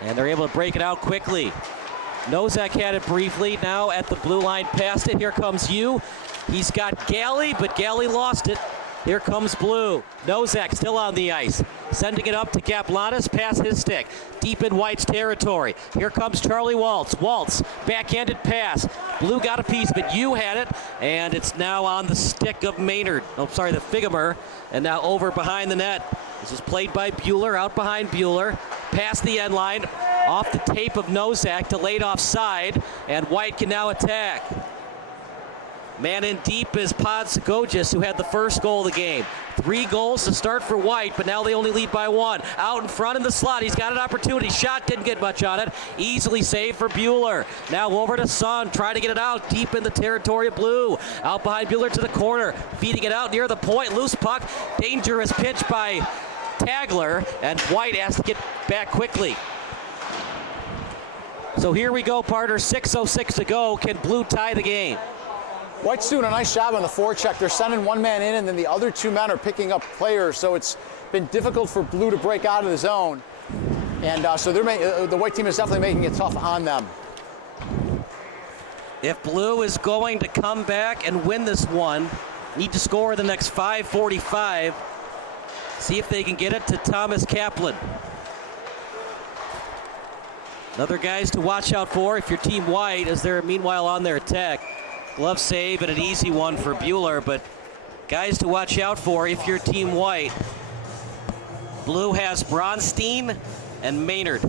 And they're able to break it out quickly. Nozak had it briefly. Now at the blue line, past it. Here comes Yu. He's got Galley, but Galley lost it. Here comes Blue. Nozak still on the ice. Sending it up to Kaplanis, past his stick. Deep in White's territory. Here comes Charlie Waltz. Waltz, backhanded pass. Blue got a piece, but Yu had it. And it's now on the stick of Maynard. Oh, sorry, the Figemer. And now over behind the net. This is played by Bueller, out behind Bueller. Past the end line. Off the tape of Nozak, delayed offside. And White can now attack. Man in deep is Podsagogis, who had the first goal of the game. 3 goals to start for White, but now they only lead by 1. Out in front in the slot, he's got an opportunity. Shot, didn't get much on it. Easily saved for Bueller. Now over to Sun, trying to get it out deep in the territory of Blue. Out behind Bueller to the corner, feeding it out near the point. Loose puck, dangerous pitch by Tagler, and White has to get back quickly. So here we go, partner. 6:06 to go. Can Blue tie the game? White's doing a nice job on the forecheck. They're sending one man in, and then the other two men are picking up players. So it's been difficult for Blue to break out of the zone. And so the white team is definitely making it tough on them. If Blue is going to come back and win this one, need to score the next 5:45. See if they can get it to Thomas Kaplan. Another guys to watch out for if your team white, as they're meanwhile on their attack. Glove save and an easy one for Bueller, but guys to watch out for if your team white. Blue has Bronstein and Maynard.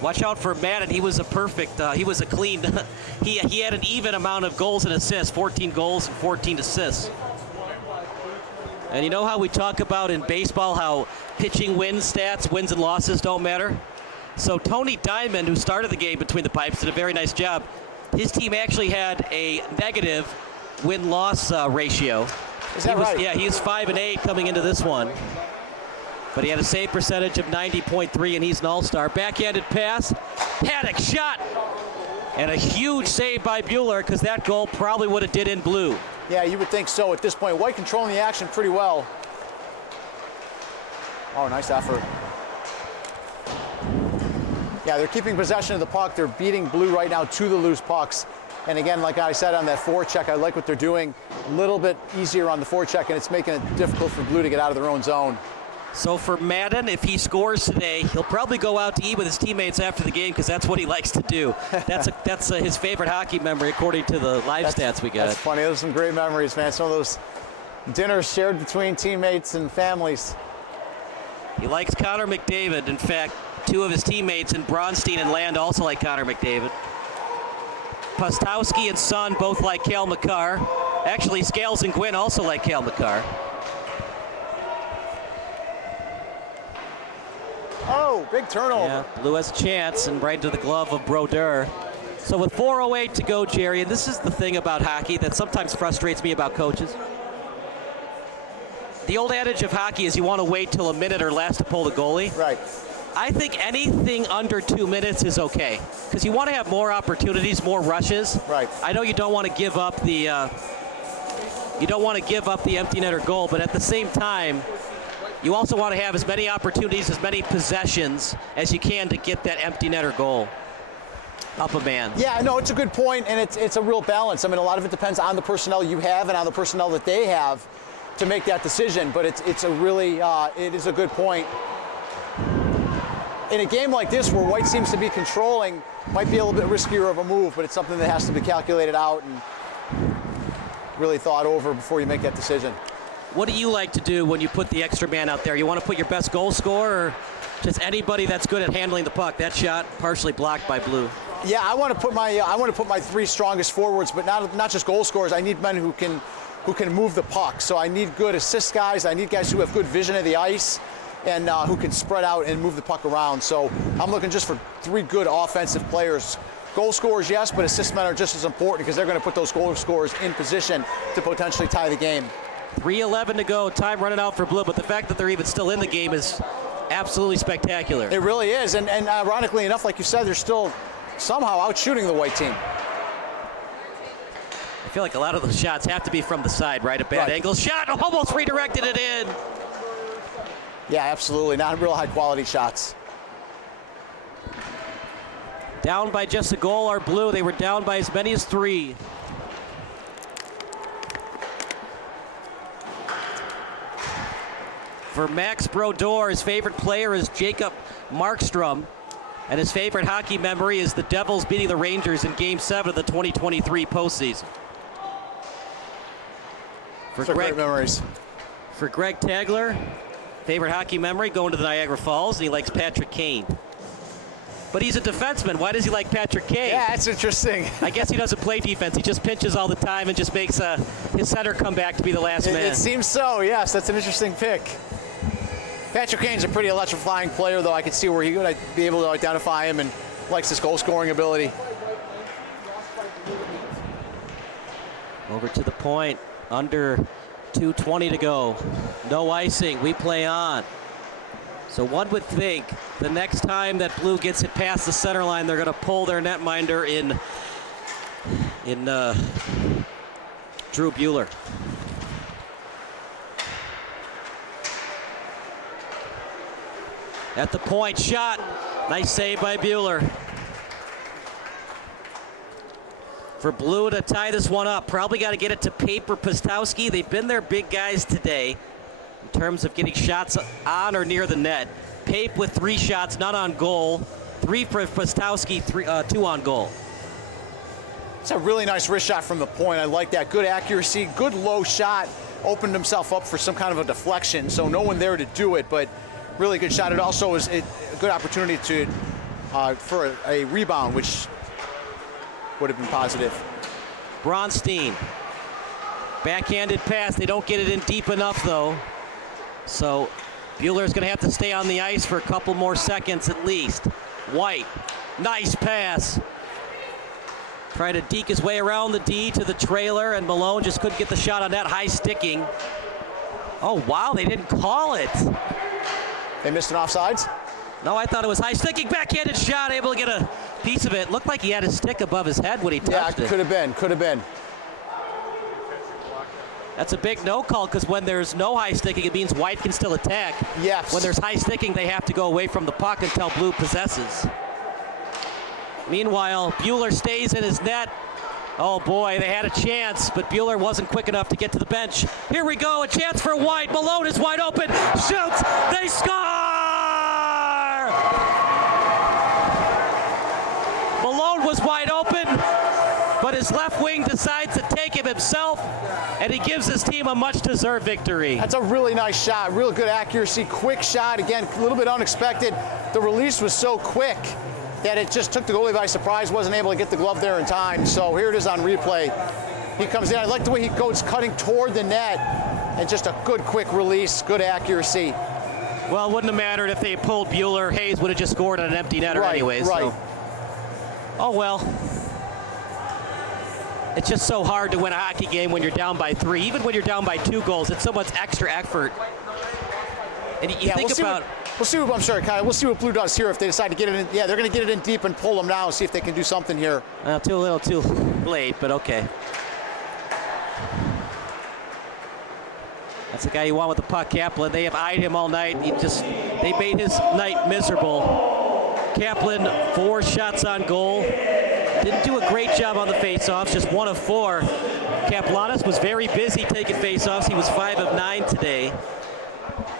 Watch out for Madden. He was a perfect, he was a clean, he had an even amount of goals and assists, 14 goals and 14 assists. And you know how we talk about in baseball how pitching wins and losses don't matter? So Tony Diamond, who started the game between the pipes, did a very nice job. His team actually had a negative win-loss ratio. Is that right? Yeah, he's 5-8 coming into this one. But he had a save percentage of 90.3, and he's an all-star. Backhanded pass, Paddock shot, and a huge save by Bueller, because that goal probably would have did in Blue. Yeah, you would think so at this point. White controlling the action pretty well. Oh, nice effort. Yeah, they're keeping possession of the puck. They're beating Blue right now to the loose pucks. And again, like I said on that forecheck, I like what they're doing. A little bit easier on the forecheck, and it's making it difficult for Blue to get out of their own zone. So for Madden, if he scores today, he'll probably go out to eat with his teammates after the game, because that's what he likes to do. That's his favorite hockey memory, according to the live stats we got. That's funny. Those are some great memories, man. Some of those dinners shared between teammates and families. He likes Connor McDavid. In fact, two of his teammates in Bronstein and Land also like Connor McDavid. Pustowski and Son both like Cale Makar. Actually, Scales and Gwynn also like Cale Makar. Oh, big turnover. Yeah, Blue has a chance, and right into the glove of Brodeur. So with 4:08 to go, Jerry, and this is the thing about hockey that sometimes frustrates me about coaches. The old adage of hockey is you want to wait till a minute or less to pull the goalie. Right. I think anything under 2 minutes is okay, because you want to have more opportunities, more rushes. Right. I know you don't want to give up the empty netter goal, but at the same time, you also want to have as many opportunities, as many possessions as you can to get that empty netter goal up a man. Yeah, no, it's a good point, and it's a real balance. I mean, a lot of it depends on the personnel you have and on the personnel that they have to make that decision, but it's a really, it is a good point. In a game like this where White seems to be controlling, might be a little bit riskier of a move, but it's something that has to be calculated out and really thought over before you make that decision. What do you like to do when you put the extra man out there? You want to put your best goal scorer, or just anybody that's good at handling the puck? That shot partially blocked by Blue. Yeah, I want to put my three strongest forwards, but not just goal scorers. I need men who can move the puck. So I need good assist guys. I need guys who have good vision of the ice and who can spread out and move the puck around. So I'm looking just for three good offensive players. Goal scorers, yes, but assist men are just as important, because they're going to put those goal scorers in position to potentially tie the game. 3:11 to go, time running out for Blue, but the fact that they're even still in the game is absolutely spectacular. It really is, and ironically enough, like you said, they're still somehow out shooting the white team. I feel like a lot of those shots have to be from the side, right? A bad angle shot, almost redirected it in. Yeah, absolutely, not real high quality shots. Down by just a goal are Blue. They were down by as many as 3. For Max Brodeur, his favorite player is Jacob Markstrom, and his favorite hockey memory is the Devils beating the Rangers in Game 7 of the 2023 postseason. Great memories. For Greg Tagler, favorite hockey memory going to the Niagara Falls, and he likes Patrick Kane. But he's a defenseman. Why does he like Patrick Kane? Yeah, that's interesting. I guess he doesn't play defense. He just pinches all the time and just makes his center come back to be the last man. It seems so, yes. That's an interesting pick. Patrick Kane's a pretty electrifying player, though. I could see where he would be able to identify him, and likes his goal-scoring ability. Over to the point. Under 2:20 to go. No icing. We play on. So one would think the next time that Blue gets it past the center line, they're going to pull their netminder in Drew Bueller. At the point, shot. Nice save by Bueller. For Blue to tie this one up, probably got to get it to Pape or Pustowski. They've been their big guys today in terms of getting shots on or near the net. Pape with 3 shots, none on goal. 3 for Pustowski, 2 on goal. It's a really nice wrist shot from the point. I like that. Good accuracy, good low shot. Opened himself up for some kind of a deflection, so no one there to do it, but really good shot. It also was a good opportunity to for a rebound, which would have been positive. Bronstein, backhanded pass. They don't get it in deep enough, though. So Bueller's going to have to stay on the ice for a couple more seconds at least. White, nice pass. Trying to deke his way around the D to the trailer, and Malone just couldn't get the shot on that. High sticking. Oh, wow, they didn't call it. They missed an offsides? No, I thought it was high sticking, backhanded shot, able to get a piece of it. Looked like he had his stick above his head when he touched it. Yeah, could have been. That's a big no call, because when there's no high sticking, it means White can still attack. Yes. When there's high sticking, they have to go away from the puck until Blue possesses. Meanwhile, Bueller stays in his net. Oh boy, they had a chance, but Bueller wasn't quick enough to get to the bench. Here we go, a chance for White. Malone is wide open, shoots, they score! Malone was wide open, but his left wing decides to take him himself, and he gives his team a much-deserved victory. That's a really nice shot, real good accuracy, quick shot. Again, a little bit unexpected. The release was so quick that it just took the goalie by surprise, wasn't able to get the glove there in time. So here it is on replay. He comes in. I like the way he goes cutting toward the net, and just a good quick release, good accuracy. Well, it wouldn't have mattered if they pulled Bueller. Hayes would have just scored on an empty netter anyways. Right. So. Oh, well. It's just so hard to win a hockey game when you're down by 3. Even when you're down by 2 goals, it's so much extra effort. And you think about... We'll see what, I'm sorry, Kyle. We'll see what Blue does here if they decide to get it in. Yeah, they're going to get it in deep and pull them now and see if they can do something here. Too little, too late, but okay. That's the guy you want with the puck, Kaplan. They have eyed him all night. They made his night miserable. Kaplan, 4 shots on goal. Didn't do a great job on the faceoffs, just 1 of 4. Kaplanis was very busy taking faceoffs. He was 5 of 9 today.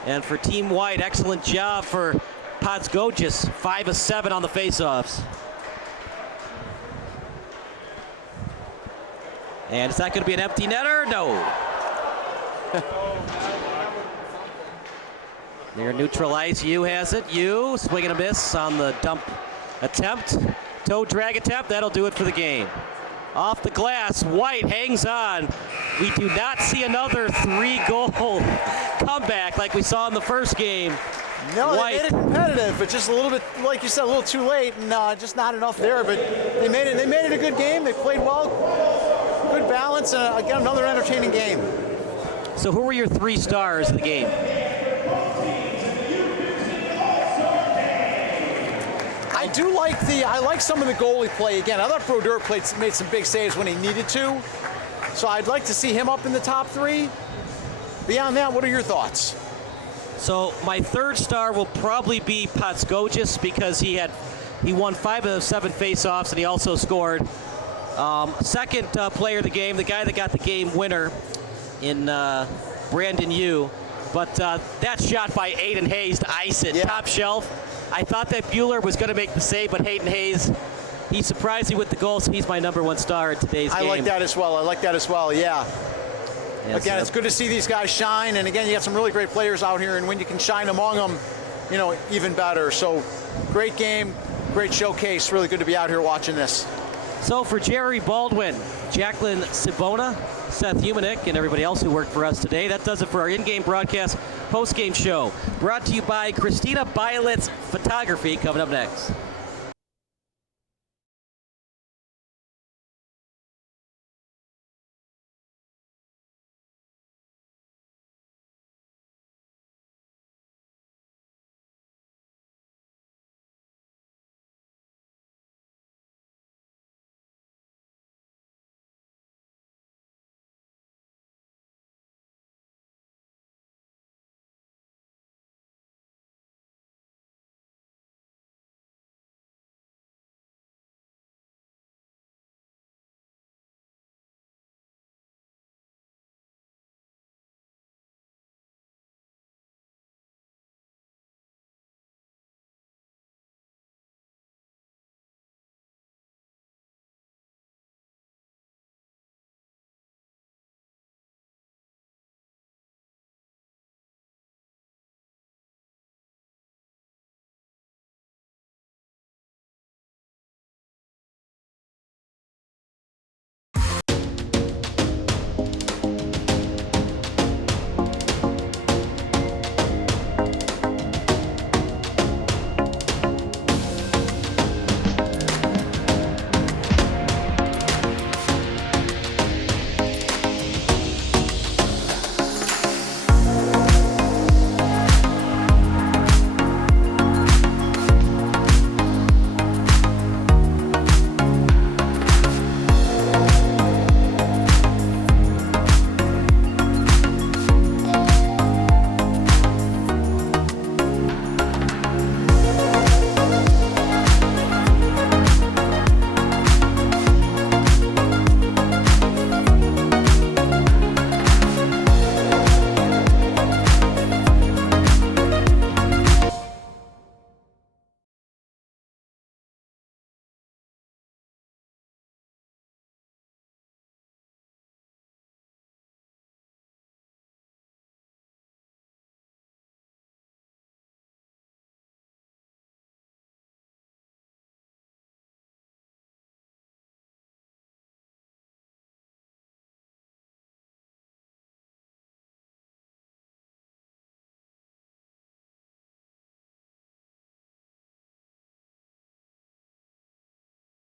And for Team White, excellent job for Podzgogis, 5 of 7 on the faceoffs. And is that going to be an empty netter? No. They're neutralized. Yu has it. Yu swing and a miss on the dump attempt. Toe drag attempt. That'll do it for the game. Off the glass, White hangs on. We do not see another 3-goal comeback like we saw in the first game. No, White. They made it competitive, but just a little bit, like you said, a little too late, and just not enough there. But they made it a good game. They played well, good balance, and again, another entertaining game. So who were your 3 stars of the game? I like some of the goalie play. Again, I thought Brodeur made some big saves when he needed to. So I'd like to see him up in the top 3. Beyond that, what are your thoughts? So my 3rd star will probably be Podzgogis because he won 5 of 7 faceoffs and he also scored. Second player of the game, the guy that got the game winner in Brandon Yu. But that shot by Aiden Hayes to ice it, top shelf. I thought that Bueller was going to make the save, but Hayden Hayes, he surprised me with the goal, so he's my number 1 star in today's game. I like that as well, yeah. Yes, again, it's good to see these guys shine, and again, you got some really great players out here, and when you can shine among them, even better. So, great game, great showcase. Really good to be out here watching this. So for Jerry Baldwin, Jacqueline Sibona, Seth Humanik, and everybody else who worked for us today, that does it for our in-game broadcast post-game show. Brought to you by Christina Bielet's Photography, coming up next.